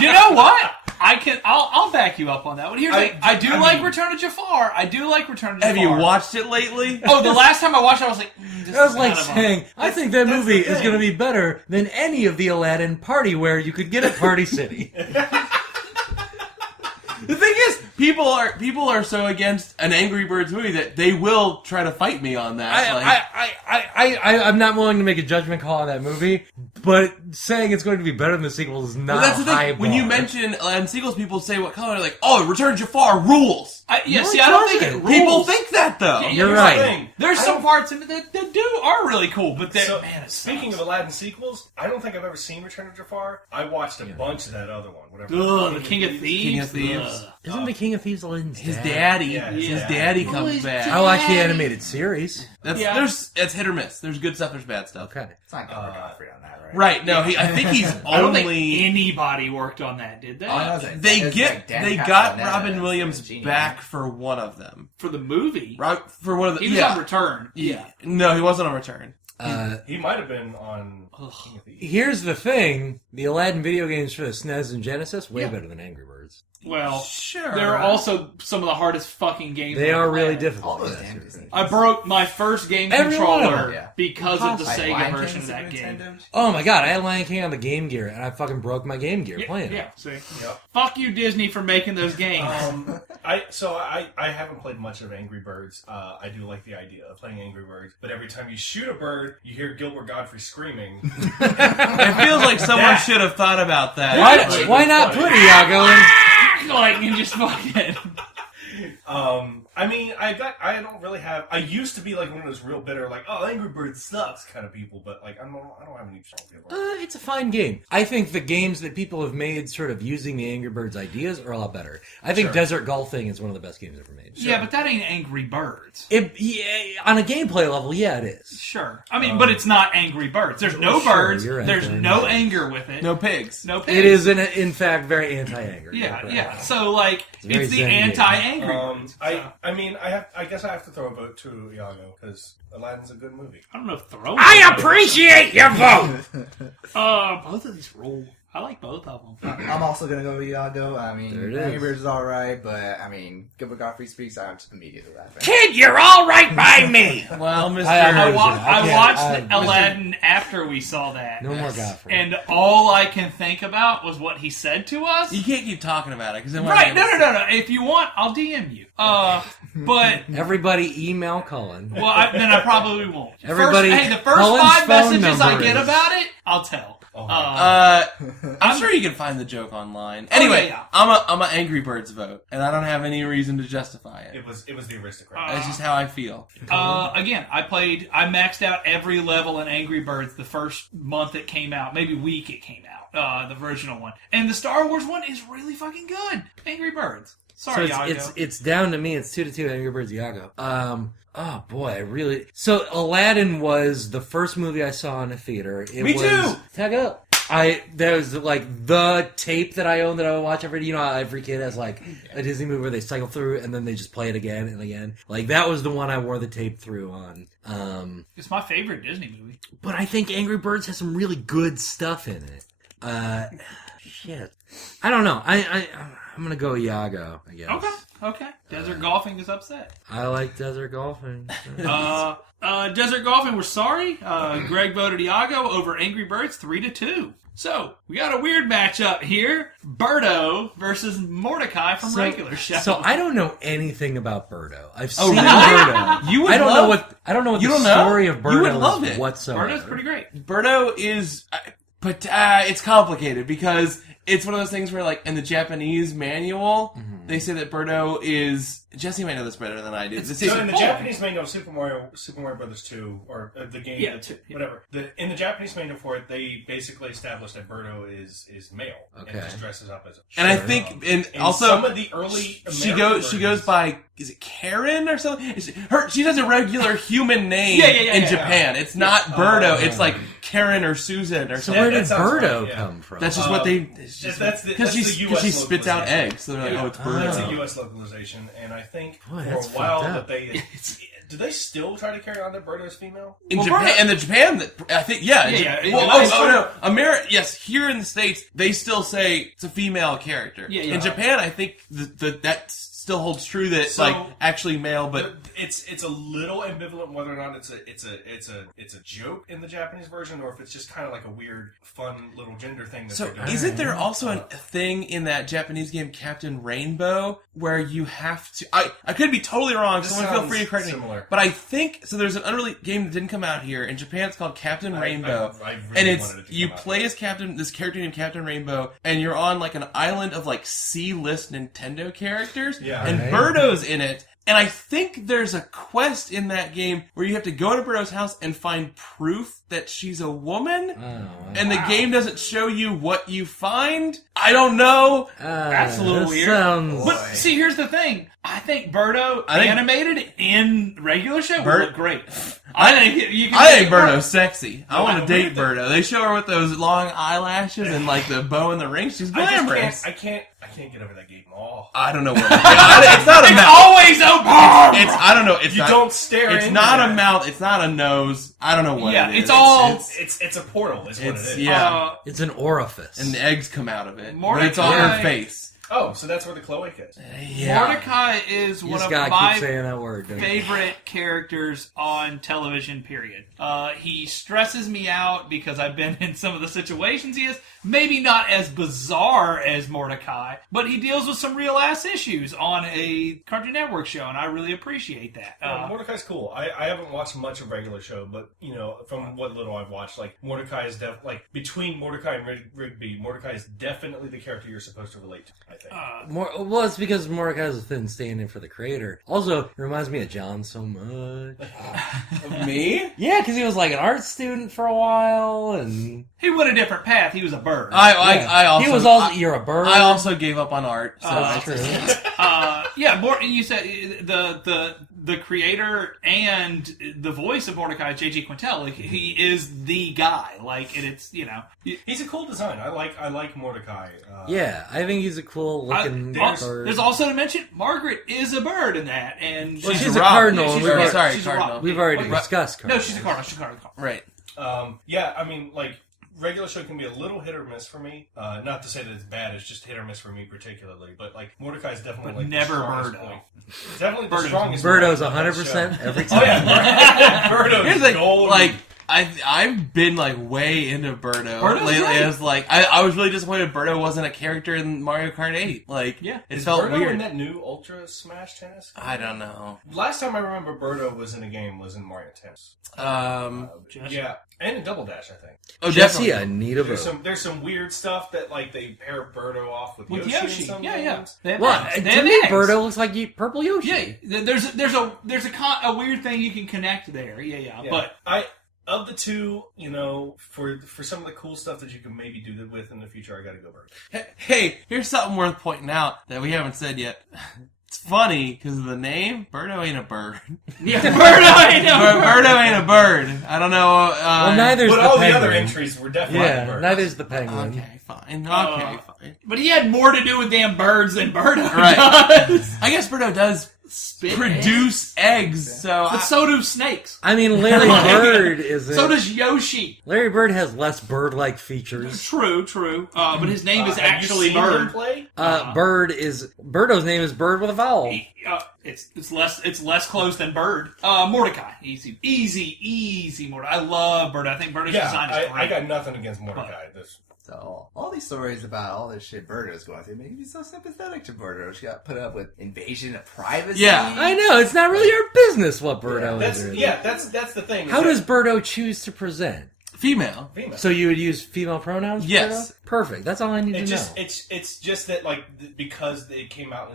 You know what? I'll back you up on that one. Here's the thing. I do like mean- Return of Jafar. I do like Return of Jafar. Have you watched it lately? Oh, the last time I watched it, I was like, this That was is like kind of saying, I think that that's movie the is thing. going to be better than any of the Aladdin partyware you could get at Party City. The thing is, people are so against an Angry Birds movie that they will try to fight me on that. I'm not willing to make a judgment call on that movie, but saying it's going to be better than the sequel is not But that's the a high thing. When you bar. mention Aladdin sequels, people say what color? Like, oh, Return of Jafar rules. I No, see, it I don't think it doesn't. rules. People think that though. Yeah, You're Here's the right. thing. There's I some don't- parts in it that are really cool, but So, man, it speaking sucks. of Aladdin sequels, I don't think I've ever seen Return of Jafar. I watched a bunch of that other one. Whatever. Ugh, the King of Thieves. King of Thieves. Ugh. Isn't the King of Thieves Aladdin's His dad? daddy, Yeah, his yeah. daddy comes his back. I watched the animated series. That's Yeah. it's hit or miss. There's good stuff. There's bad stuff. Okay. It's not Gilbert Gottfried on that, right? Right? No, I think he's I don't think only. anybody worked on that, did they? Oh, no, it's like- They it's get like Dan they got Castellaneta Robin as Williams Genie. back for one of them. For the movie. For one of the He was yeah. on Return. Yeah. No, he wasn't on Return. He might have been on King of Thieves. Here's the thing: the Aladdin video games for the SNES and Genesis way better than Angry Birds. Well, Sure. they're also some of the hardest fucking games. They on are the really planet. difficult. All those yes. damn Disney. I broke my first game Every one of controller them. Yeah. because of the Like Sega Lion version King, of that Super game. Nintendo. Oh my god, I had Lion King on the Game Gear, and I fucking broke my Game Gear playing Yeah, it. see. Yep. Fuck you, Disney, for making those games. I haven't played much of Angry Birds. I do like the idea of playing Angry Birds, but every time you shoot a bird, you hear Gilbert Gottfried screaming. It feels like someone should have thought about that. Why not put Iago in? Like, and just fucking. I mean, I don't really have. I used to be like one of those real bitter, like, oh, Angry Birds sucks kind of people, but like, I don't have any strong feelings. It's a fine game. I think the games that people have made sort of using the Angry Birds ideas are a lot better. I think Sure. Desert Golfing is one of the best games ever made. Yeah, but that ain't Angry Birds. On a gameplay level, yeah, it is. Sure. I mean, but it's not Angry Birds. There's no Sure, birds. you're right, There's there are no no anger with it. No pigs. No pigs. It is, in fact, very anti-anger. Yeah, Right. yeah. So, like, very it's the zen game. anti-Angry Birds. I mean, I guess I have to throw a vote to Iago because Aladdin's a good movie. I don't know if throw. I appreciate your vote. Both of these rule. I like both of them. I'm also gonna go with Iago. I There mean, it Angry is. Birds is alright, but I mean, Gilbert Gottfried speaks. I'm just immediately laughing. Kid, you're all right by me. Well, Mr. I I watched I- Aladdin after we saw that. No more Godfrey. And all I can think about was what he said to us. You can't keep talking about it because Right, no. If you want, I'll DM you. But, Everybody email Cullen. well, then I probably won't. Everybody- The first Cullen's 5 phone messages I number get is- about it, I'll tell. I'm sure you can find the joke online. Anyway, yeah. I'm a Angry Birds vote, and I don't have any reason to justify it. It was the aristocrat. That's just how I feel. Again, I maxed out every level in Angry Birds the first month it came out, maybe week it came out, the original one. And the Star Wars one is really fucking good. Angry Birds. Sorry, So Iago. it's down to me. It's 2-2 Angry Birds Iago. Oh boy, So Aladdin was the first movie I saw in a theater. It Me was, too! Tag up. That was like the tape that I own that I would watch every. You know, how every kid has like a Disney movie where they cycle through and then they just play it again and again. Like that was the one I wore the tape through on. It's my favorite Disney movie. But I think Angry Birds has some really good stuff in it. Shit, I don't know. I'm gonna go Iago, I guess. Okay. Desert Golfing is upset. I like desert golfing. Desert Golfing, we're sorry. Greg voted Iago over Angry Birds 3-2. So, we got a weird matchup here. Birdo versus Mordecai from Regular Show. So I don't know anything about Birdo. I've seen really? Birdo. You would I don't love- know what You the don't know? story of Birdo You would love is it. whatsoever. Birdo's pretty great. Birdo is, but it's complicated because it's one of those things where, like, in the Japanese manual, they say that Birdo is. Jesse might know this better than I do. So in the Japanese manual of Super Mario Brothers 2, or the game, Yeah, 2, yeah. whatever. In the Japanese manual for it, they basically established that Birdo is male and Okay. just dresses up as a. And I think, and in also some of the early she American goes versions- by, is it Karen or something? She has a regular human name Yeah, in yeah. Japan. It's not Birdo. It's like Karen or Susan or So something. where that did sounds Birdo right, yeah. come from? That's just what they. that's the Because US she spits out localization. eggs, so they're like, Yeah. oh, it's Birdo. That's a U.S. localization, and I think Boy, for that's a while fucked that up. they do they still try to carry on that Birdo's female? In Well, Japan, Birdo- and the Japan, I think, yeah. Yeah. No. Yes, here in the States, they still say it's a female character. Yeah. In Japan, I think that still holds true that, So- like, actually male, but. It's a little ambivalent whether or not it's a joke in the Japanese version or if it's just kind of like a weird, fun little gender thing that So, they're doing. isn't there also a thing in that Japanese game Captain Rainbow where you have to? I could be totally wrong. This Someone feel sounds free to correct me. similar. But I think so. There's an unreleased game that didn't come out here in Japan. It's called Captain Rainbow, I really and it's wanted it to you come out. play as this character named Captain Rainbow, and you're on like an island of like C-list Nintendo characters, Yeah. and Right. Birdo's in it. And I think there's a quest in that game where you have to go to Birdo's house and find proof that she's a woman. Oh, And the game doesn't show you what you find. I don't know. That's a little that weird. Sounds... But see, here's the thing. I think Birdo I think- animated in Regular Show would Bird- look great. I think you can I make think it work. Birdo's sexy. I want to date weird thing- Birdo. They show her with those long eyelashes and like the bow and the ring. She's glamorous. I can't get over that game at all. I don't know what. It's not a It's mouth. always open. It's I don't know. It's You not, don't stare. It's into not that. a mouth. It's not a nose. I don't know what. Yeah, it is. it's all- It's a portal. Is what it It's is. yeah. It's an orifice. And the eggs come out of it. But Mordecai- it's on her face. Oh, so that's where the cloaca is. Yeah. Mordecai is you one just of gotta my keep saying that word. don't you? favorite characters on television, period. He stresses me out because I've been in some of the situations he is. Maybe not as bizarre as Mordecai, but he deals with some real ass issues on a Cartoon Network show, and I really appreciate that. Mordecai's cool. I haven't watched much of Regular Show, but you know, from what little I've watched, like Mordecai is between Mordecai and Rigby, Mordecai is definitely the character you're supposed to relate to. I think. Well, it's because Mordecai's a thin stand-in for the creator. Also, it reminds me of John so much. Me? Yeah, because he was like an art student for a while, and He went a different path. He was a bird. I also. he was also. You're a bird. I also gave up on art. So That's it's- true. You said the creator and the voice of Mordecai, J.G. Quintel. Like, he is the guy. Like, and it's He's a cool design. I like Mordecai. Yeah, I think he's a cool looking bird. There's also to mention Margaret is a bird in that, and Well, She's she's a a rock. cardinal. Yeah, and she's we've a already, rock. Sorry, She's a cardinal. rock. we've already Right. discussed No, cardinal. she's a cardinal. She's a cardinal. Right. Yeah, I mean, like Regular Show can be a little hit or miss for me. Not to say that it's bad; it's just hit or miss for me particularly. But like Mordecai's definitely But like never the strongest Birdo. point. Definitely the Birdo's- strongest. Birdo's point of that 100% show. every Oh time. yeah, Birdo's Here's the thing, gold. like I've been like way into Birdo Birdo's lately. great. I was like, I was really disappointed Birdo wasn't a character in Mario Kart 8. Like, Yeah. it is felt Birdo weird. in that new Ultra Smash Tennis? I don't know. Last time I remember Birdo was in a game was in Mario Tennis. Yeah, and in Double Dash, I think. Oh, Jesse, definitely. I need a There's vote. there's some weird stuff that like they pair Birdo off with With Yoshi. in Yoshi, some yeah. games. They have Well, eggs. They to have me, eggs. Birdo looks like Purple Yoshi. Yeah, there's a weird thing you can connect there. Yeah. Yeah. But Of the two, you know, for some of the cool stuff that you can maybe do with in the future, I gotta go Birdo. Hey, here's something worth pointing out that we haven't said yet. It's funny because of the name. Birdo ain't a bird. Yeah, Birdo ain't a bird. Birdo ain't a bird. I don't know. Well, neither's But the all penguin. the other entries were definitely Yeah, birds. neither's the penguin. Okay, fine. Okay, fine. But he had more to do with damn birds than Birdo Right. does. I guess Birdo does Spit produce eggs, so But so do snakes. I mean, Larry Bird is. So does Yoshi. Larry Bird has less bird-like features. True. But his name is Have you actually seen them Bird. play? Birdo's name is Bird with a vowel. It's less close than Bird. Mordecai, easy Mordecai. I love Bird. I think Birdo's design is great. I got nothing against Mordecai. So all these stories about all this shit Birdo's going through make me so sympathetic to Birdo. She got put up with invasion of privacy. Yeah. I know, it's not really our business what Birdo is. That's the thing. How does Birdo choose to present? female. So you would use female pronouns? Yes. Birdo? Perfect. That's all I need to know. It's just that because they came out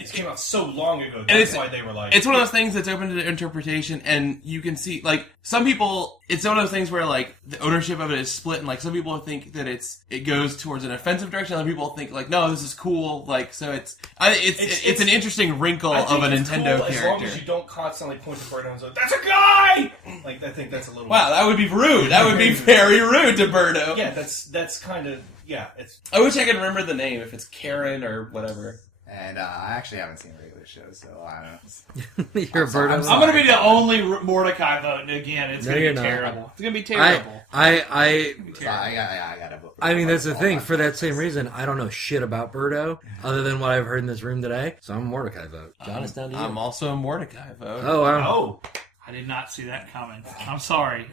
it came out so long ago. And That's why they were like. It's one of those things that's open to interpretation, and you can see some people. It's one of those things where the ownership of it is split, and some people think that it goes towards an offensive direction. Other people think no, this is cool. So it's an interesting wrinkle of a Nintendo cool character. As long as you don't constantly point to Birdo and say, "That's a guy!" I think that's a little. Wow, that would be rude. That would be very rude to Birdo. Yeah, that's kind of It's. I wish I could remember the name, if it's Karen or whatever. And I actually haven't seen regular shows, so I don't know. You're a Birdo. I'm going to be the only Mordecai vote, and again, it's going to be terrible. It's going to be terrible. I gotta vote. I mean, that's the thing. For that same reason, I don't know shit about Birdo other than what I've heard in this room today. So I'm a Mordecai vote. John, it's down to you. I'm also a Mordecai vote. Oh, wow. Oh. I did not see that coming. I'm sorry.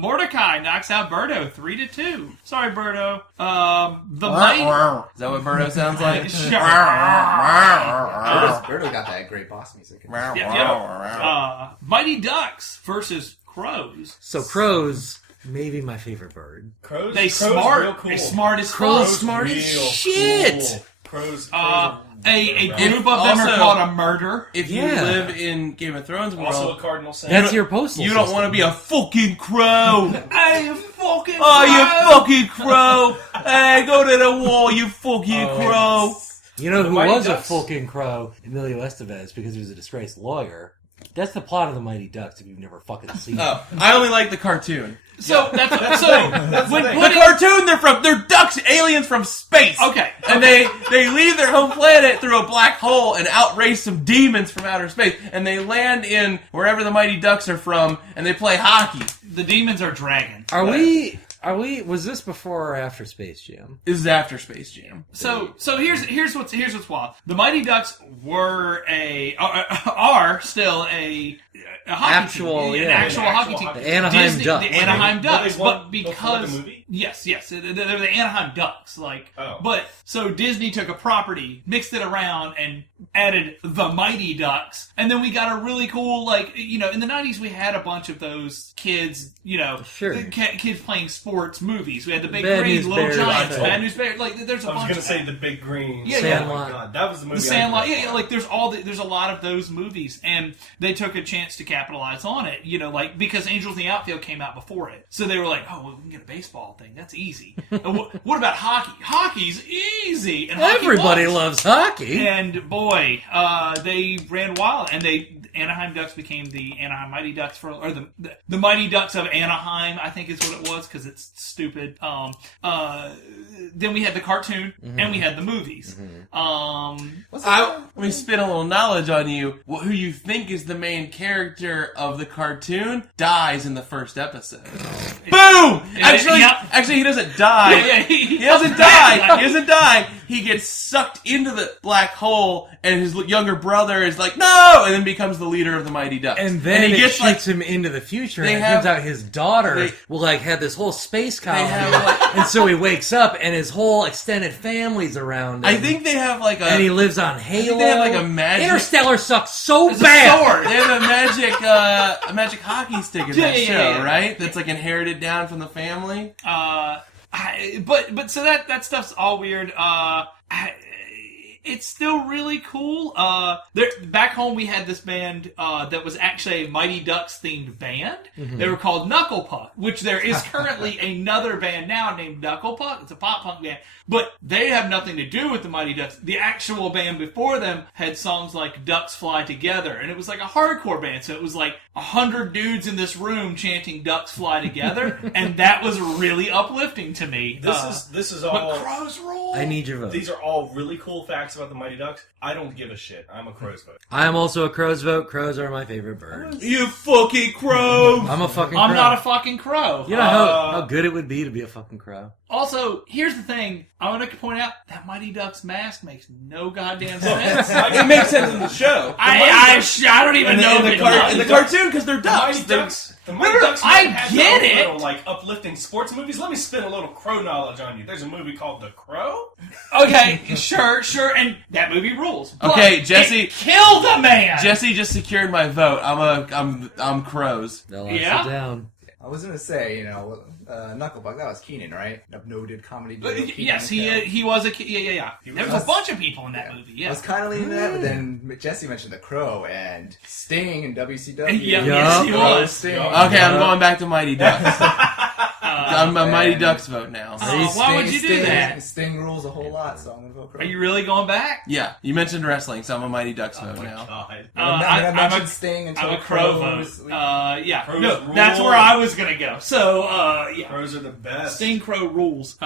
Mordecai knocks out Birdo 3-2. Sorry, Birdo. The mighty. Is that what Birdo sounds like? Birdo got that great boss music. Mighty Ducks versus Crows. So crows, maybe my favorite bird. Crows. They Crows smart. Real cool. They smart as Crows fuck. smart as real shit. Cool. Crows. A group of them are called a murder. If you Yeah. live in Game of Thrones world, Also a cardinal sin. That's your postal you don't system. want to be a fucking crow. Hey, you fucking Oh, you crow! fucking crow! Hey, go to the wall, you fucking crow! You know who Mighty was Ducks? a fucking crow? Emilio Estevez, because he was a disgraced lawyer. That's the plot of the Mighty Ducks. If you've never fucking seen it. Oh, I only like the cartoon. So that's the so thing. That's the when thing. The putting cartoon, they're ducks, aliens from space. okay, And they leave their home planet through a black hole and outrace some demons from outer space. And they land in wherever the Mighty Ducks are from, and they play hockey. the demons are dragons. Are we? Was this before or after Space Jam? This is after Space Jam. So here's what's wild. The Mighty Ducks are still a hockey Actual, team, yeah. an actual An hockey actual team. hockey The Anaheim Disney, Ducks. the Anaheim Ducks, Were they one but before because the movie? yes, they're the Anaheim Ducks. Oh. But so Disney took a property, mixed it around, and added the Mighty Ducks, and then we got a really cool in the '90s we had a bunch of those kids, Sure. kids playing sports movies. We had the Big Bad Green, News Little Bears. Giants, Oh. Bad News Bears. There's a I was bunch. gonna of say the Big Green. Yeah, Sandlot. Oh my God, that was the movie. The Sandlot, there's a lot of those movies, and they took a chance to capitalize on it, because Angels in the Outfield came out before it, so they were like, oh, well, we can get a baseball thing, that's easy. And what about hockey? Hockey's easy, and hockey Everybody was. loves hockey. And boy, they ran wild, and Anaheim Ducks became the Anaheim Mighty Ducks or the Mighty Ducks of Anaheim, I think is what it was, because it's stupid. Then we had the cartoon, and we had the movies. Let me spin a little knowledge on you. Who you think is the main character of the cartoon dies in the first episode. Boom! Actually, he doesn't die. Yeah, He doesn't die. He doesn't die. He gets sucked into the black hole, and his younger brother is like, no! And then becomes the leader of the Mighty Ducks. And then he it gets shoots him into the future, and they it have- turns out his daughter they- will have this whole space colony, have, and so he wakes up, and his whole extended family's around him. I think they have and he lives on Halo. they have a magic. Interstellar sucks so It's a bad. sword. They have a magic hockey stick in that show, right? That's inherited down from the family. But so that stuff's all weird. it's still really cool. Back home we had this band that was actually a Mighty Ducks themed band. Mm-hmm. They were called Knuckle Puck, which there is currently another band now named Knuckle Puck. It's a pop punk band, but they have nothing to do with the Mighty Ducks. The actual band before them had songs like Ducks Fly Together, and it was like a hardcore band, so it was like 100 dudes in this room chanting Ducks Fly Together, and that was really uplifting to me. This is all. But Crows rule. I need your vote. These are all really cool facts about the Mighty Ducks. I don't give a shit. I'm a Crows vote. I am also a Crow's vote. Crows are my favorite bird. You fucking crow! I'm a fucking crow. I'm not a fucking crow. You know how good it would be to be a fucking crow? Also, here's the thing. I want to point out that Mighty Ducks mask makes no goddamn sense. It makes sense in the show. I don't even know in the cartoon because they're ducks. The Mighty Ducks I have get those it. little, like, uplifting sports movies. Let me spin a little Crow knowledge on you. There's a movie called The Crow. Okay, sure, and that movie rules. But Okay, Jesse- it killed a man. Jesse just secured my vote. I'm crows. They'll Yeah? sit down. I was gonna say, Knucklepuck, that was Keenan, right? A noted comedy duo. Keenan Yes, and Kel. he was a kid. Yeah. There was a bunch of people in that movie. I Yeah. was kind of leaning that, but then Jesse mentioned The Crow and Sting and WCW. Yeah, Yup. yes, he was. Sting. Okay, I'm going back to Mighty Ducks. I'm a Mighty Ducks vote now. Why would you do that? Sting rules a whole lot, so I'm gonna vote Crow. Are you really going back? Yeah, you mentioned wrestling, so I'm a Mighty Ducks vote Oh, now. God. I I'm mentioned a- Sting until I'm a crow Crows. vote. Yeah. Crows No, rule. that's where I was gonna go. So, yeah. Crows are the best. Sting Crow rules.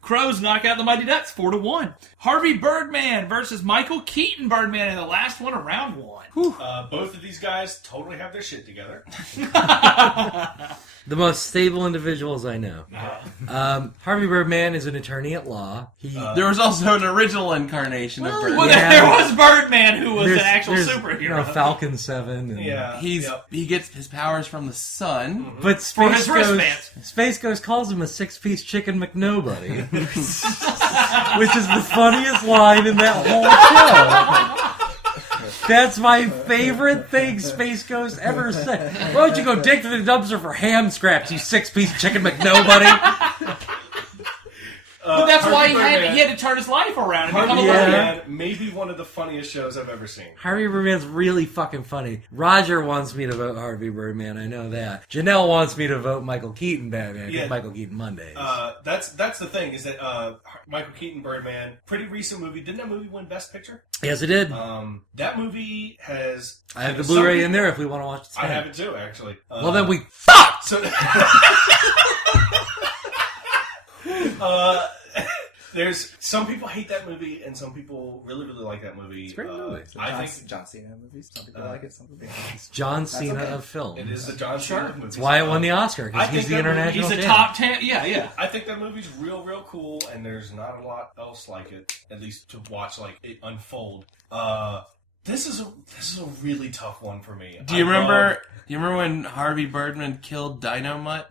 Crows knock out the Mighty Ducks 4-1. Harvey Birdman versus Michael Keaton Birdman in the last one of round 1. Both of these guys totally have their shit together. The most stable individuals I know. Harvey Birdman is an attorney at law. There was also an original incarnation of Bird. Well, Yeah. there was Birdman, who was an there's- actual there's, superhero. You know, Falcon 7. And, Yeah. He gets his powers from the sun. But For his Space Ghost, wristbands. Space Ghost calls him a 6-piece chicken McNobody. Which is the funniest line in that whole show. That's my favorite thing Space Ghost ever said. Why don't you go dig to the dumpster for ham scraps, you 6-piece chicken McNobody? But that's why Harvey Birdman- he had to turn his life around and become Harvey a lawyer. Birdman may be one of the funniest shows I've ever seen. Harvey Birdman's really fucking funny. Roger wants me to vote Harvey Birdman, I know that. Janelle wants me to vote Michael Keaton Batman, Yeah. Michael Keaton Mondays. That's the thing, is that Michael Keaton Birdman, pretty recent movie. Didn't that movie win Best Picture? Yes, it did. That movie has... I have the some Blu-ray people- in there if we want to watch it. I have it too, actually. Well, then we fucked! So, there's some people hate that movie, and some people really, really like that movie. It's a great movie. I think John Cena movies. Some people like it, some people don't. It's John Cena okay. of film. it is the John Cena movie. That's why it won the Oscar, I because he's think the that movie- international He's a champ. top 10. Yeah. I think that movie's real, real cool, and there's not a lot else like it, at least to watch like it unfold. This is a really tough one for me. Do you remember when Harvey Birdman killed Dino Mutt?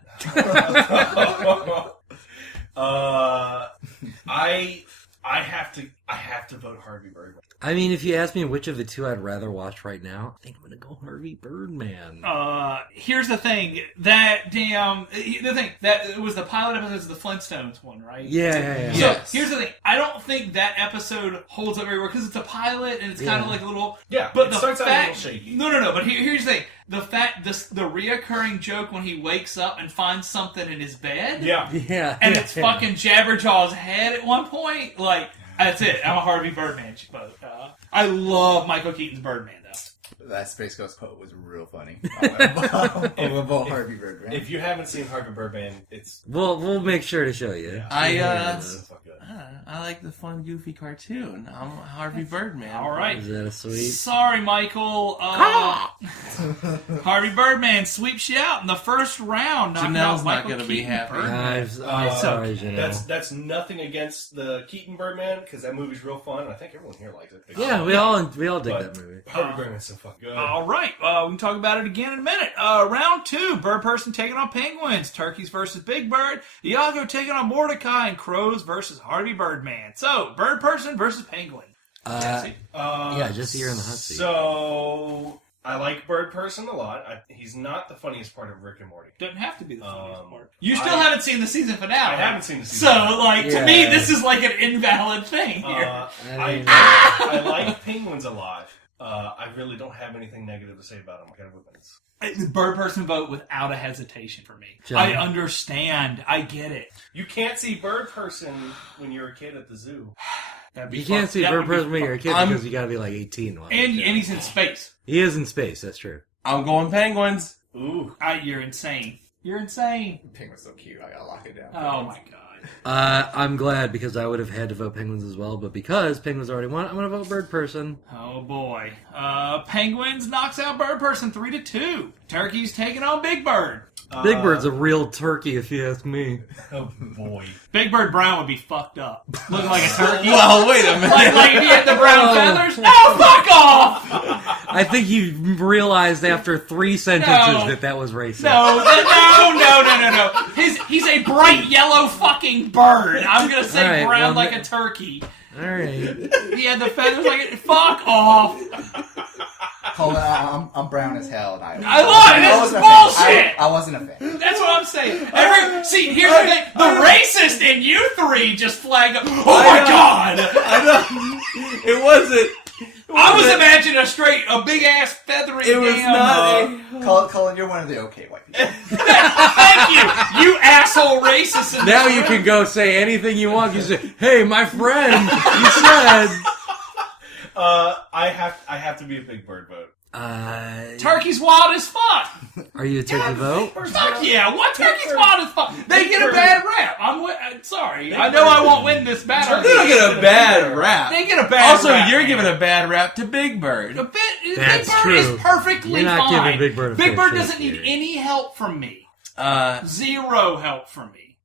I have to vote Harvey Birdman. I mean, if you ask me which of the two I'd rather watch right now, I think I'm going to go Harvey Birdman. Here's the thing. That it was the pilot episode of the Flintstones one, right? Yeah. So Yes. here's the thing. I don't think that episode holds up very well because it's a pilot and it's kind of like a little. Yeah, but it the starts out a fact, little shaky. No. But here's the thing. The fact, the reoccurring joke when he wakes up and finds something in his bed. Yeah. Yeah. And it's fucking Jabberjaw's head at one point. Like, that's it. I'm a Harvey Birdman vote. I love Michael Keaton's Birdman, though. That Space Ghost quote was real funny. I'm about Harvey Birdman. If you haven't seen Harvey Birdman, it's We'll make sure to show you. so fucking good. I like the fun, goofy cartoon. I'm Harvey Birdman. All right. Is that a sweet? Sorry, Michael. Harvey Birdman sweeps you out in the first round. knocking Janelle's out not Michael going to be Keaton happy. Birdman. I'm sorry, Janelle. That's nothing against the Keaton Birdman, because that movie's real fun, and I think everyone here likes it. Yeah, we all dig But that movie. Harvey Birdman's so fucking good. All right, we can talk about it again in a minute. Round 2, Bird Person taking on Penguins, Turkeys versus Big Bird, Iago taking on Mordecai, and Crows versus Harvey Birdman. So, Bird Person versus Penguin. Yeah, just here in the hot seat. So I like Bird Person a lot. He's not the funniest part of Rick and Morty. Doesn't have to be the funniest part. You still haven't seen the season finale. I haven't seen the season So, finale. to me, this is like an invalid thing here. I like penguins a lot. I really don't have anything negative to say about them. I got weapons. The Bird Person vote without a hesitation for me. John. I understand. I get it. You can't see Bird Person when you're a kid at the zoo. You can't see Bird Person when you're a kid because you gotta be like 18. And he's in space. He is in space, that's true. I'm going penguins. Ooh. You're insane. You're insane. Penguin's so cute. I gotta lock it down. Oh my god. I'm glad because I would have had to vote Penguins as well, but because Penguins already won, I'm gonna vote Bird Person. Oh boy. Penguins knocks out Bird Person 3-2. Turkey's taking on Big Bird. Big Bird's a real turkey, if you ask me. Oh boy. Big Bird Brown would be fucked up. Looking like a turkey. Well, wait a minute. like if he had the brown feathers. No, fuck off! I think you realized after 3 sentences that was racist. No. He's a bright yellow fucking bird. I'm gonna say All right, brown well, like a turkey. Alright. He had the feathers like it. Fuck off! Hold on, I'm brown as hell. And I love it. This is bullshit. I wasn't a fan. That's what I'm saying. See, here's the thing. The racist in you three just flagged up. Oh my god! I know. It wasn't. I was imagining a big ass feathery. It was not. Colin, you're one of the okay white people. Thank you asshole racist. Now you can go say anything you want. You say, hey, my friend, you said... I have to be a Big Bird vote. Turkey's wild as fuck. Are you a turkey vote? Fuck yeah! What turkey's wild as fuck? They get a bad rap. I'm sorry. I know I won't win this battle. They get a bad rap. They get a bad Also, rap. you're giving a bad rap to Big Bird. Big That's Bird true. is perfectly You're not fine. giving Big Bird a Big fair Bird shake doesn't need here. any help from me. Zero help from me.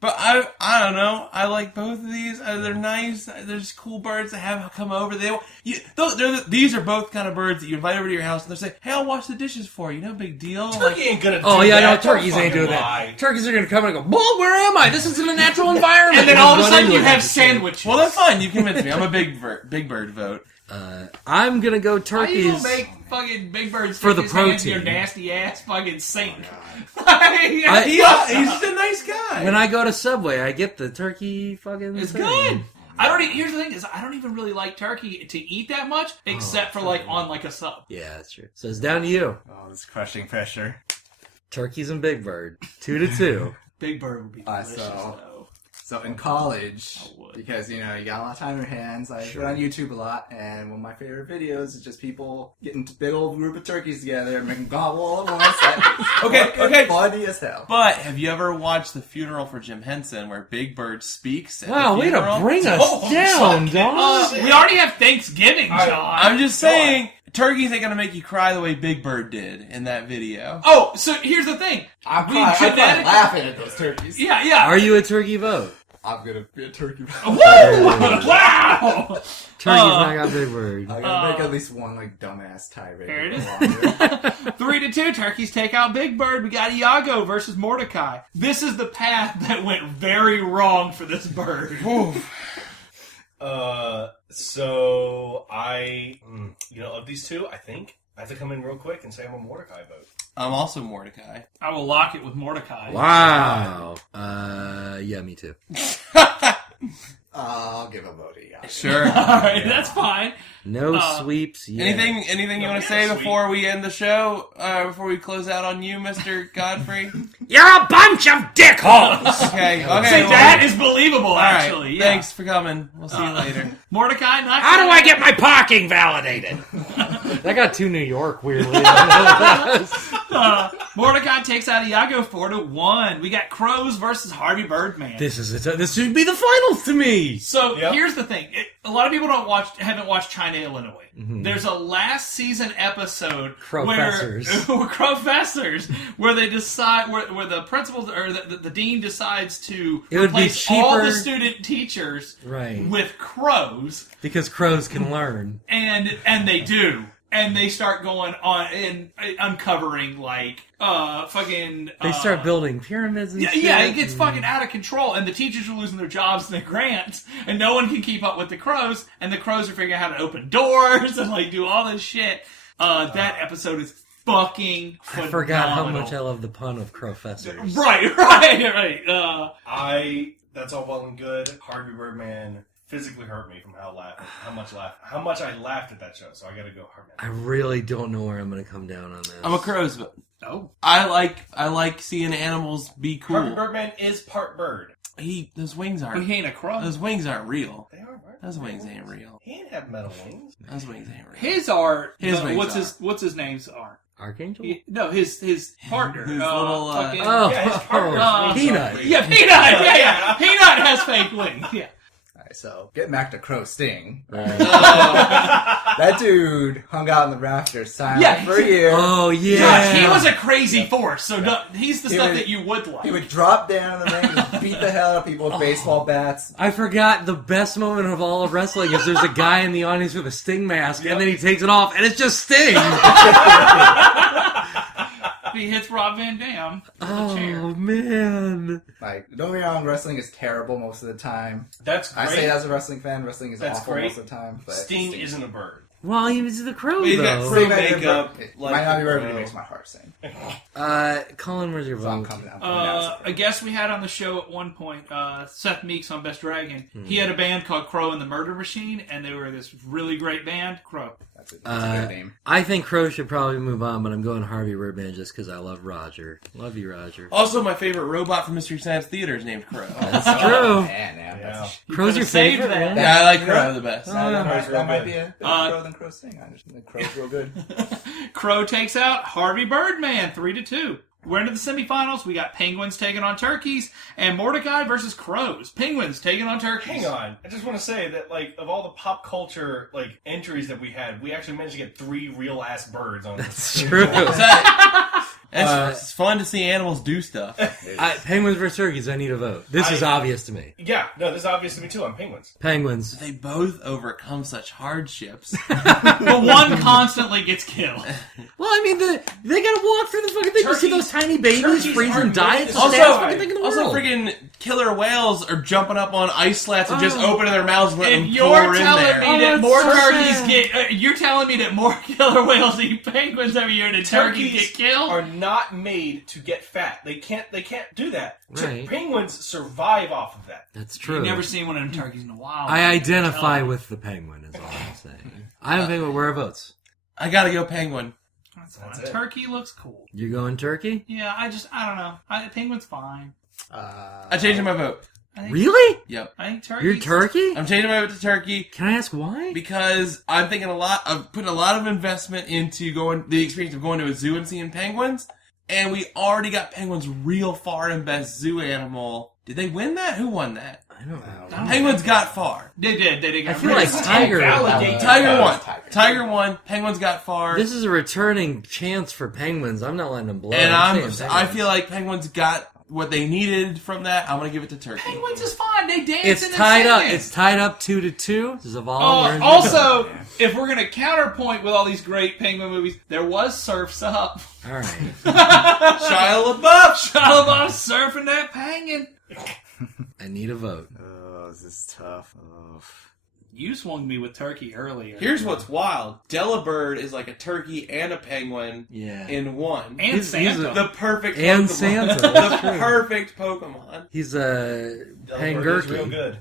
But I don't know. I like both of these. They're nice. They're just cool birds that have come over. These are both kind of birds that you invite over to your house and they say, "Hey, I'll wash the dishes for you. No big deal." Turkey ain't gonna do Oh, yeah, that. no, turkeys Don't ain't doing fucking that. lie. Turkeys are going to come and go, Bull, where am I? This isn't a natural environment. And then all of a Run sudden into you it. have sandwiches. Well, that's fine. You convinced me. I'm a Big Bird vote. I'm going to go How you turkeys. gonna make fucking Big Bird For the stick his hand in protein. your nasty ass fucking sink? He's just a nice guy. When I go to Subway, I get the turkey fucking It's thing. good. Here's the thing is I don't even really like turkey to eat that much, except for like on like a sub. Yeah, that's true. So it's down to you. Oh, this crushing pressure. Turkeys and Big Bird. 2-2. Big Bird would be delicious though. So in college, I would. because, you know, you got a lot of time on your hands, I go on YouTube a lot, and one of my favorite videos is just people getting a big old group of turkeys together and making gobble all at once. That's Okay. funny as hell. But have you ever watched the funeral for Jim Henson where Big Bird speaks at Wow, the way funeral? to bring us down, dog. We already have Thanksgiving, John. I'm just saying, turkeys ain't gonna make you cry the way Big Bird did in that video. Oh, so here's the thing. I'm We probably genetically- laughing at those turkeys. Yeah. Are you a turkey vote? I'm gonna be a turkey. Woo! Wow! Turkey's not got Big Bird. I gotta make at least one, like, dumbass tirade. There it is. Longer. 3-2, turkeys take out Big Bird. We got Iago versus Mordecai. This is the path that went very wrong for this bird. So of these two, I think I have to come in real quick and say I'm a Mordecai vote. I'm also Mordecai. I will lock it with Mordecai. Wow. Yeah, me too. I'll give a vote to Iago. Sure. All right, that's fine. No sweeps yet. Anything you want to we have say a before we end the show? Before we close out on you, Mr. Godfrey? You're a bunch of dickholes! Okay. See, well, that is believable, all right, actually. Yeah. Thanks for coming. We'll see you later. Mordecai, not How do I get my parking validated? That got too New York, weirdly. Mordecai takes out Iago 4-1. We got Crows versus Harvey Birdman. This should be the finals to me. So Yep. here's the thing: a lot of people haven't watched China, Illinois. There's a last season episode Crowfessers. where Crowfessers, where they decide where the principal or the dean decides to It would be replace all the cheaper- student teachers Right. with crows, Because crows can learn. and they do. And they start going on and uncovering fucking. They start building pyramids and shit. Yeah, it gets fucking out of control, and the teachers are losing their jobs and their grants, and no one can keep up with the crows, and the crows are figuring out how to open doors and do all this shit. That episode is fucking phenomenal. I forgot how much I love the pun of Crowfessors. Right. That's all well and good. Harvey Birdman physically hurt me from how much I laughed at that show. So I gotta go Harvey. I really don't know where I'm going to come down on this. I'm a Crow's vote. Oh. I like seeing animals be cool. Harvey Birdman is part bird. Those wings But aren't. he ain't a crow. Those wings aren't real. They are right. Those wings ain't real. He ain't have metal wings. Those wings ain't real. His are. His wings what's his name's are? Archangel? No, his partner. His little, fucking- Oh, Yeah, his partner. Peanut. Yeah, Peanut. Yeah. Peanut has fake wings. Yeah. Alright, so getting back to Crow Sting. Right. That dude hung out in the rafters silent Yeah. for a year. Oh, yeah. Gosh, he was a crazy force. So he's the He stuff would- that you would like. He would drop down in the ring and beat the hell out of people with baseball bats. I forgot the best moment of all of wrestling is there's a guy in the audience with a Sting mask, and then he takes it off, and it's just Sting. He hits Rob Van Dam with a chair. Oh, man. Like, don't get me wrong, wrestling is terrible most of the time. That's great. I say it as a wrrestling fan, wrestling is That's awful great. most of the time. But Sting isn't a bird. Well, he was the Crow, But he's got though. Crow makeup. It like might not be the right, but it Crow. makes my heart sing. Colin, where's your So I'm vote? coming down. A guest we had on the show at one point, Seth Meeks on Best Dragon, he had a band called Crow and the Murder Machine, and they were this really great band, Crow. That's a good name. I think Crow should probably move on, but I'm going Harvey Birdman just because I love Roger. Love you, Roger. Also, my favorite robot from Mystery Science Theater is named Crow. That's Oh, true. man, that's Crow's your could've saved favorite? that. Yeah, I like You Crow know- the best. that might be a better Crow than Crow Sting. I just think Crow's real good. Crow takes out Harvey Birdman 3-2. We're into the semifinals. We got Penguins taking on Turkeys, and Mordecai versus Crows. Penguins taking on Turkeys. Hang on. I just want to say that, like, of all the pop culture, like, entries that we had, we actually managed to get 3 real-ass birds on this. It's true. It's fun to see animals do stuff. Penguins versus Turkeys, I need a vote. This is obvious to me. Yeah, no, this is obvious to me, too. I'm penguins. Penguins. They both overcome such hardships. But one constantly gets killed. Well, I mean, they gotta walk through the fucking thing. You see those tiny babies turkeys freezing aren't dying. made It's to the Also, saddest fucking thing in the also world. friggin' killer whales are jumping up on ice slats and just Oh. opening their mouths and letting And them you're pour in telling there. me Oh, that that's more so turkeys sad. get... you're telling me that more killer whales eat penguins every year than turkeys Turkeys get killed? are not made to get fat. They can't do that. Right. Penguins survive off of that. That's true. You've never seen one of them turkeys in a while. I identify with the penguin, is all I'm saying. I'm a penguin. Where are votes? I gotta go penguin. That's That's fine. it. Turkey looks cool. You going turkey? Yeah, I don't know. Penguin's fine. I'm changing my vote. I think, Really? Yep. I think turkey. You're turkey? I'm changing my vote to turkey Can I ask why? because I'm thinking putting a lot of investment into the experience of going to a zoo and seeing penguins, and we already got penguins real far in best zoo animal. Did they win that? Who won that? I don't know. Penguins got far. They did. I feel like Tiger. Validate Tiger that. won. Tiger won. Penguins got far. This is a returning chance for penguins. I'm not letting them blow. And I'm saying I penguins. feel like penguins got what they needed from that. I'm gonna give it to turkey. Penguins is fine. They dance. It's tied up. It's tied up 2-2. This is all. we're in Also, if we're gonna counterpoint with all these great penguin movies, there was Surfs Up. all right. Shia LaBeouf. Shia LaBeouf surfing that penguin. I need a vote. Oh, this is tough. Oh. You swung me with turkey earlier. Here's what's wild. Delabird is like a turkey and a penguin Yeah. in one. And He's Santa. The perfect And Pokemon. Santa, The that's true. perfect Pokemon. He's a Delaware is real Pangurki. good.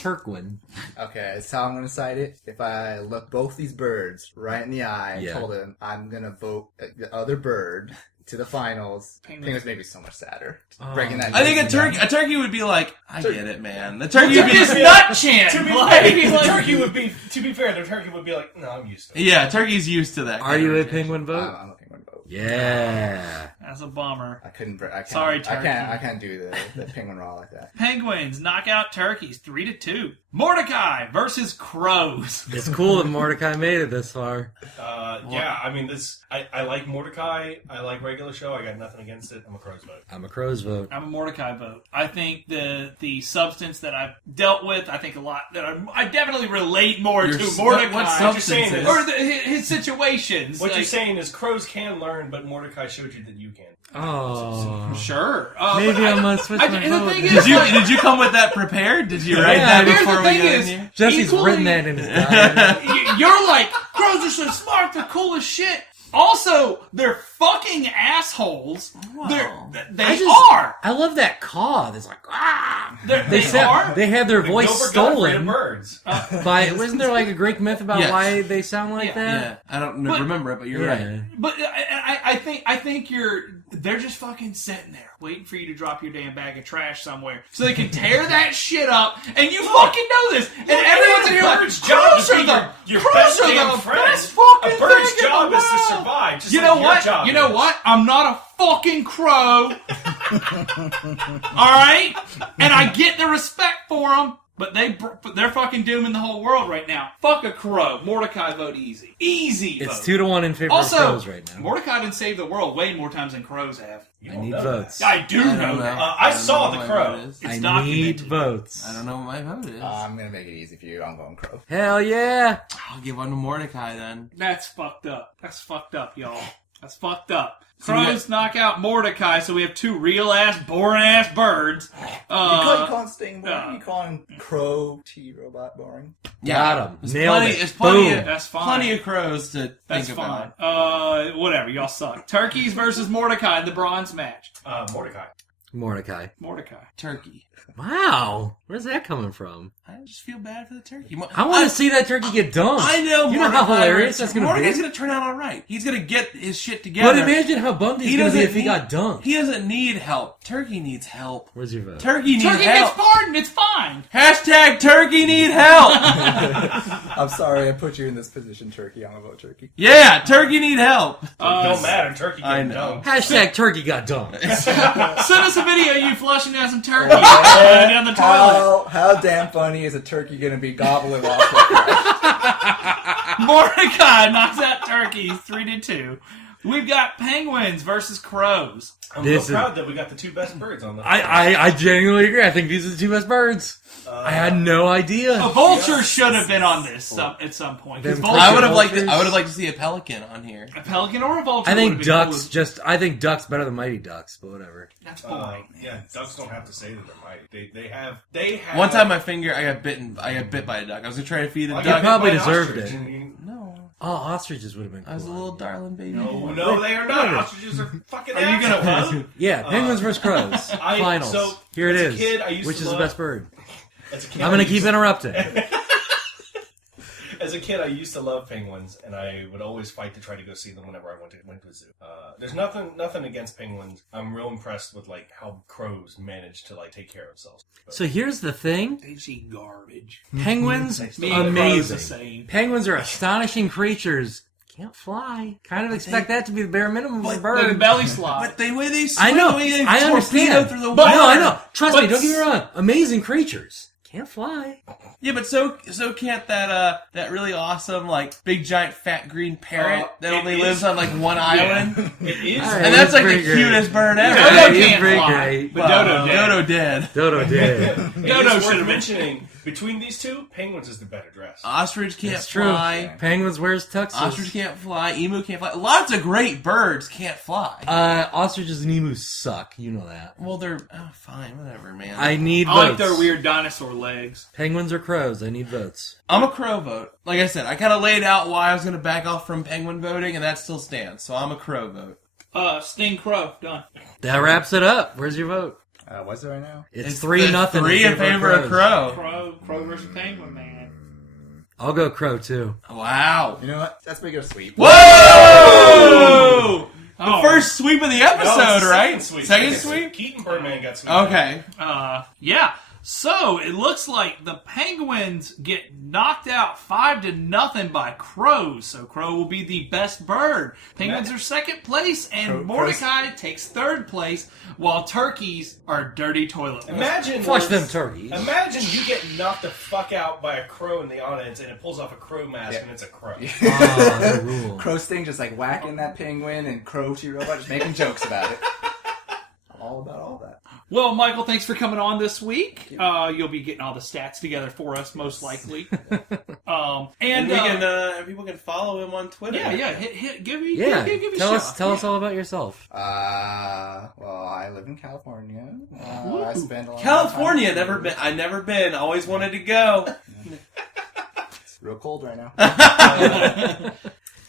Turkwin. Okay, that's how I'm gonna cite it. If I look both these birds right in the eye and Yeah. told them I'm gonna vote the other bird to the finals, Penguins. Penguins may be so much sadder. Oh. Breaking that. I think a down. turkey would be like, I get it, man. The turkey would be This nut chant. To be Like, fair, like- turkey would be. To be fair, the turkey would be like, "No, I'm used to it." yeah, turkey's used to that. Are you a kind of penguin vote? I'm a penguin vote. Yeah. That's a bummer. I couldn't. I can't, Sorry, I turkey. can't do the penguin raw like that. Penguins knock out turkeys 3-2. Mordecai versus Crows. It's cool that Mordecai made it this far. Yeah, I mean, this. I like Mordecai. I like regular show. I got nothing against it. I'm a Crow's vote. I'm a Crow's vote. I'm a Mordecai vote. I think the substance that I've dealt with, I think a lot that I definitely relate more Your to s- Mordecai. what What you're saying substances? is, or his situations. what like, you're saying is crows can learn, but Mordecai showed you that you can. Oh. Sure. Maybe but I'm gonna switch my and the vote. thing Did is, Did you come with that prepped? Did you write Yeah, that here's before the we thing got is- in here? Jesse's Equally- written that in his diary. you're like, crows are so smart, they're cool as shit. Also, they're fucking assholes. They are. I love that caw. It's like, ah. They are. They had their voice Gilbert Gottfried stolen of birds. by. Wasn't there like a Greek myth about Yes. why they sound like Yeah. that? Yeah, I don't remember it, but you're right. But I think they're just fucking sitting there waiting for you to drop your damn bag of trash somewhere so they can tear that shit up, and you fucking know this. And everyone's in here like, bird's job is crows to are be the your crows best are damn the friend. best fucking A bird's thing in job the is to world. survive. Just You like know your what? job You know is. what? I'm not a fucking crow. All right, and I get the respect for them. But they're fucking dooming the whole world right now. Fuck a crow. Mordecai vote easy. Easy It's vote. 2-1 in favor Also, of crows right now. Mordecai didn't save the world way more times than crows have. You I don't need know votes. I do I know don't know. that. I don't saw know The what Crow. my vote is. It's I documented. need votes. I don't know what my vote is. I'm gonna make it easy for you. I'm going crow. Hell yeah! I'll give one to Mordecai then. That's fucked up. That's fucked up, y'all. That's fucked up. So we Crows knock out Mordecai, so we have two real-ass, boring-ass birds. You call him Sting boring? You call him Crow T-Robot boring? Got him. There's Nailed plenty, it. There's plenty, Boom. of, That's fine. plenty of crows to That's think fine. about. Whatever, y'all suck. Turkeys versus Mordecai in the bronze match. Mordecai. Mordecai. Mordecai. Turkey. Wow. Where's that coming from? I just feel bad for the turkey. I want to see that turkey get dumped. I know. You know how Mordecai- hilarious that's going to Mordecai's be? going to turn out all right. He's going to get his shit together. But imagine how bummed he's going to be if he got dumped. He doesn't need help. Turkey needs help. Where's your vote? Turkey needs Turkey help. gets pardoned. It's fine. Hashtag turkey need help. I'm sorry I put you in this position, Turkey. I'm gonna vote Turkey. Yeah, turkey need help. Don't matter. Turkey I getting know. dumped. Hashtag turkey got dumped. Send us a video of you flushing down some turkey down the toilet. How damn funny is a turkey gonna be gobbling off the Mordecai knocks out turkeys 3-2. We've got penguins versus crows. I'm This so is- proud that we got the two best birds on the. I genuinely agree. I think these are the two best birds. I had no idea. A vulture should have been on this at some point. 'Cause Them vulture- I would have liked. vultures. I would have liked to see a pelican on here. a pelican or a vulture. I think would have been ducks cool. I think ducks better than mighty ducks, but whatever. That's boring. Yeah, ducks don't have to say that they're mighty. They have. One time, my finger, I got bitten. I got bit by a duck. I was gonna try to feed a I duck. got probably bit by an deserved ostrich, it. and you- No, Oh, ostriches would have been cool. I was a little darling baby. No, they are not. Ostriches are fucking. Are you gonna assholes. vote? Yeah, penguins versus crows. I- Finals. so, Here it as a is. kid, I used Which to is the love- best bird? As a kid, I'm going I to keep used interrupting. As a kid, I used to love penguins, and I would always fight to try to go see them whenever I went to a zoo. There's nothing against penguins. I'm real impressed with like how crows manage to like take care of themselves. So here's the thing. They see garbage. Penguins, Me and crows the amazing. same. Penguins are astonishing creatures. Can't fly. Kind of expect that to be the bare minimum of a Like bird. belly slide. But the way they swim, I know. the way they I torpedo understand. through the But water. no, I know. Trust me. But- Don't get me wrong. Amazing creatures. Can't fly. Yeah, but so can't that really awesome like big giant fat green parrot that it only is- lives on like one island, It is. All right. and that's like the pretty great. cutest bird ever. Dodo Yeah, he's can't pretty fly, great. but Dodo dead. Dodo dead. Dodo did. It Dodo is should worth have mentioning between these two, penguins is the better dress. Ostrich can't That's true. fly. Penguins wears tuxes. Ostrich can't fly. Emu can't fly. Lots of great birds can't fly. Ostriches and emus suck. You know that. Well, they're fine, whatever, man. I need I votes. like their weird dinosaur legs. Penguins or crows? I need votes. I'm a crow vote. Like I said, I kind of laid out why I was going to back off from penguin voting, and that still stands. So I'm a crow vote. Sting crow. Done. That wraps it up. Where's your vote? What's it right now? It's 3-0. 3 in favor of crow. Crow versus penguin, man. I'll go crow too. Wow. You know what? Let's make it a sweep. Whoa! The Oh. first sweep of the No, episode, it's the right? Second Second sweep. sweep? Keaton Birdman got sweep. Okay. Yeah. So it looks like the Penguins get knocked out 5-0 by crows. So crow will be the best bird. Penguins are second place, and Mordecai takes third place, while turkeys are dirty toilet. Imagine Flush them turkeys. Imagine you get knocked the fuck out by a crow in the audience, and it pulls off a crow mask, and it's a crow. Oh, the rule. Crow Sting just like whacking that penguin and Crow T-Robot just making jokes about it. I'm all about all that. Well, Michael, thanks for coming on this week. You'll be getting all the stats together for us, most likely. And people can follow him on Twitter. Yeah. Give me Yeah. give me a Tell shot. us all about yourself. Well, I live in California. I spend a lot California, of time. I never been. Always wanted to go. real cold right now.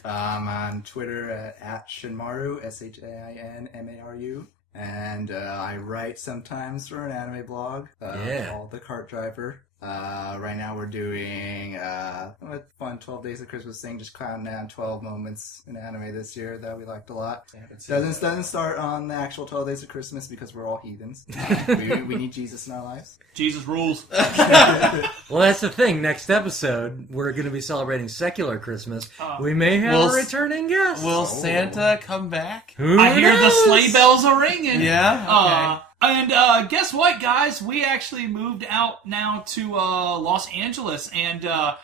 On Twitter at Shinmaru, SHAINMARU. And I write sometimes for an anime blog called The Cart Driver. Right now we're doing a fun 12 Days of Christmas thing, just counting down 12 moments in anime this year that we liked a lot. Doesn't start on the actual 12 Days of Christmas because we're all heathens. We need Jesus in our lives. Jesus rules. Well, that's the thing. Next episode, we're going to be celebrating secular Christmas. We may have a returning guest. Will Santa come back? Who I hear the knows? sleigh bells are ringing. Yeah? Okay. And guess what, guys? We actually moved out now to Los Angeles, and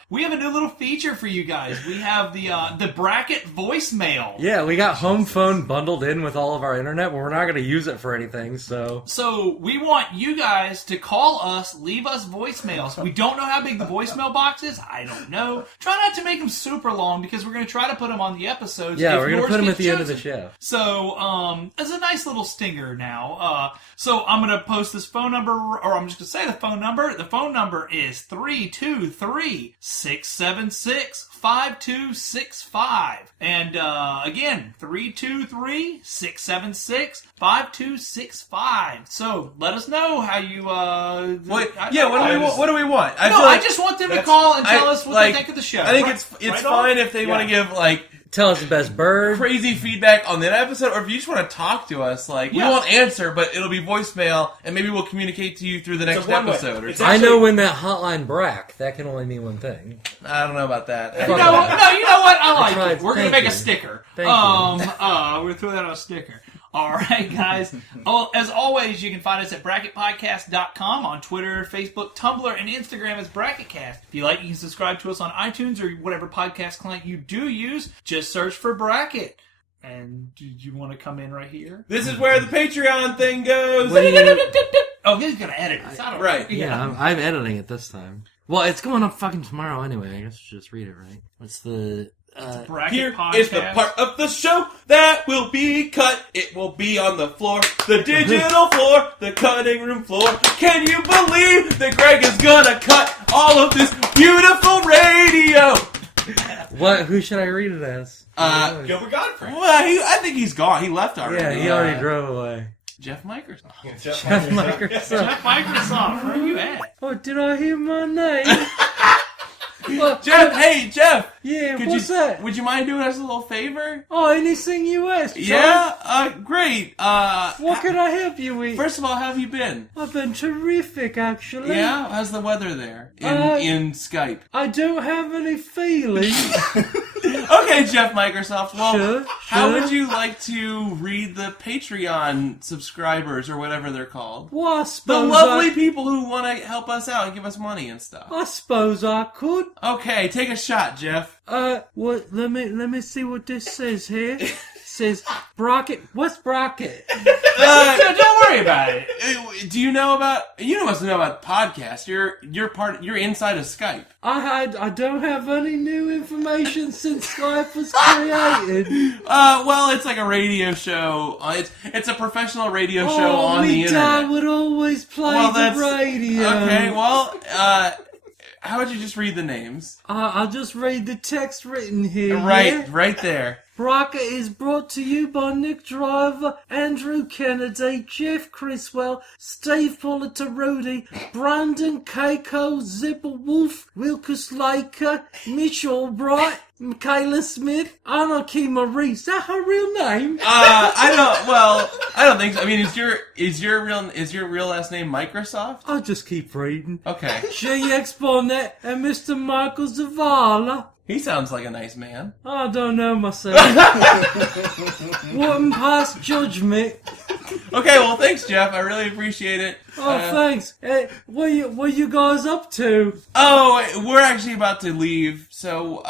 we have a new little feature for you guys. We have the bracket voicemail. Yeah, we got home phone bundled in with all of our internet, but we're not going to use it for anything, so... So we want you guys to call us, leave us voicemails. We don't know how big the voicemail box is. I don't know. Try not to make them super long because we're going to try to put them on the episodes. Yeah, if we're going to yours put them get at the end of the chosen. show. So, it's a nice little stinger now. So I'm going to post this phone number, or I'm just going to say the phone number. The phone number is 323-676-5265. And, again, 323-676-5265. So, let us know how you, What do we want? I just want them to call and tell us what they think of the show. I think it's fine if they want to give, Tell us the best bird. crazy feedback on that episode, or if you just want to talk to us, we won't answer, but it'll be voicemail, and maybe we'll communicate to you through the next episode. Or something. I know when that hotline brack, that can only mean one thing. I don't know about that. You know what? I like tried. it. We're going to Thank make a you. sticker. Thank you. We're going to throw that on a sticker. All right, guys. As always, you can find us at bracketpodcast.com on Twitter, Facebook, Tumblr, and Instagram as BracketCast. If you like, you can subscribe to us on iTunes or whatever podcast client you do use. Just search for Bracket. And do you want to come in right here? This is where the Patreon thing goes. Oh, he's going to edit this. I don't Right. Yeah, I'm editing it this time. Well, it's going up fucking tomorrow anyway. I guess we should just read it, right? What's the... Bracket Here Podcast. is the part of the show that will be cut. It will be on the floor, the digital floor, the cutting room floor. Can you believe that Greg is gonna cut all of this beautiful radio? What? Who should I read it as? Gilbert Godfrey. Well, I think he's gone. He left already. Yeah, he already drove away. Jeff Microsoft. Microsoft. Jeff Microsoft, where are you at? Oh, did I hear my name? Jeff, hey, Jeff. Yeah, Could what's you, that? Would you mind doing us a little favor? Oh, anything you ask, John. Yeah? Great. What can I help you with? First of all, how have you been? I've been terrific, actually. Yeah? How's the weather there in Skype? I don't have any feelings. Okay, Jeff Microsoft. Well, Sure, how sure. would you like to read the Patreon subscribers or whatever they're called? Well, I The suppose lovely people who want to help us out and give us money and stuff. I suppose I could. Okay, take a shot, Jeff. What? Let me see what this says here. It says Bracket. What's Bracket? Don't worry about it. Do you know about? You must know about podcasts. You're inside of Skype. I don't have any new information since Skype was created. Well, it's like a radio show. It's a professional radio show on the my dad internet. would always play the radio. Okay. Well, how would you just read the names? I'll just read the text written here. Right, yeah? right there. Bracket is brought to you by Nick Driver, Andrew Kennedy, Jeff Criswell, Steve Politarudi, Brandon Keiko, Zipper Wolf, Wilkus Laker, Mitch Albright, Michaela Smith, Anarchy Marie. Is that her real name? I don't think so. I mean, is your real last name Microsoft? I'll just keep reading. Okay. GX Bonnet and Mr. Michael Zavala. He sounds like a nice man. I don't know myself. Wouldn't pass judgment. Okay, well, thanks, Jeff. I really appreciate it. Oh, thanks. What you guys up to? Oh, we're actually about to leave, so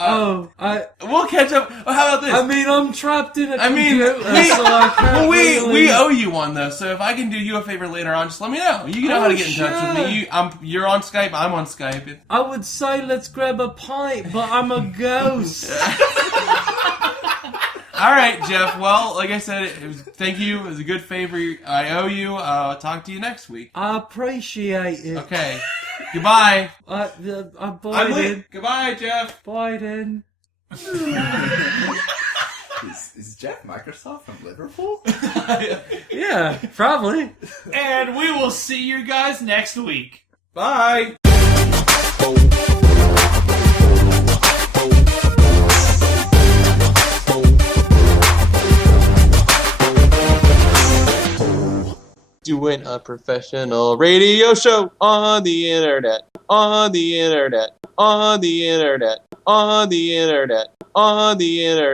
we'll catch up. Oh, how about this? I mean, I'm trapped in a I mean, computer, so I can't really... we owe you one though. So if I can do you a favor later on, just let me know. You know how to get in touch with me. You're on Skype. I'm on Skype. I would say let's grab a pint, but I'm a ghost. All right, Jeff. Well, like I said, thank you. It was a good favor I owe you. I'll talk to you next week. I appreciate it. Okay. Goodbye. Biden. Goodbye, Jeff. Biden. Is Jeff Microsoft from Liverpool? Yeah, probably. And we will see you guys next week. Bye. Doing a professional radio show on the internet, on the internet, on the internet, on the internet, on the internet.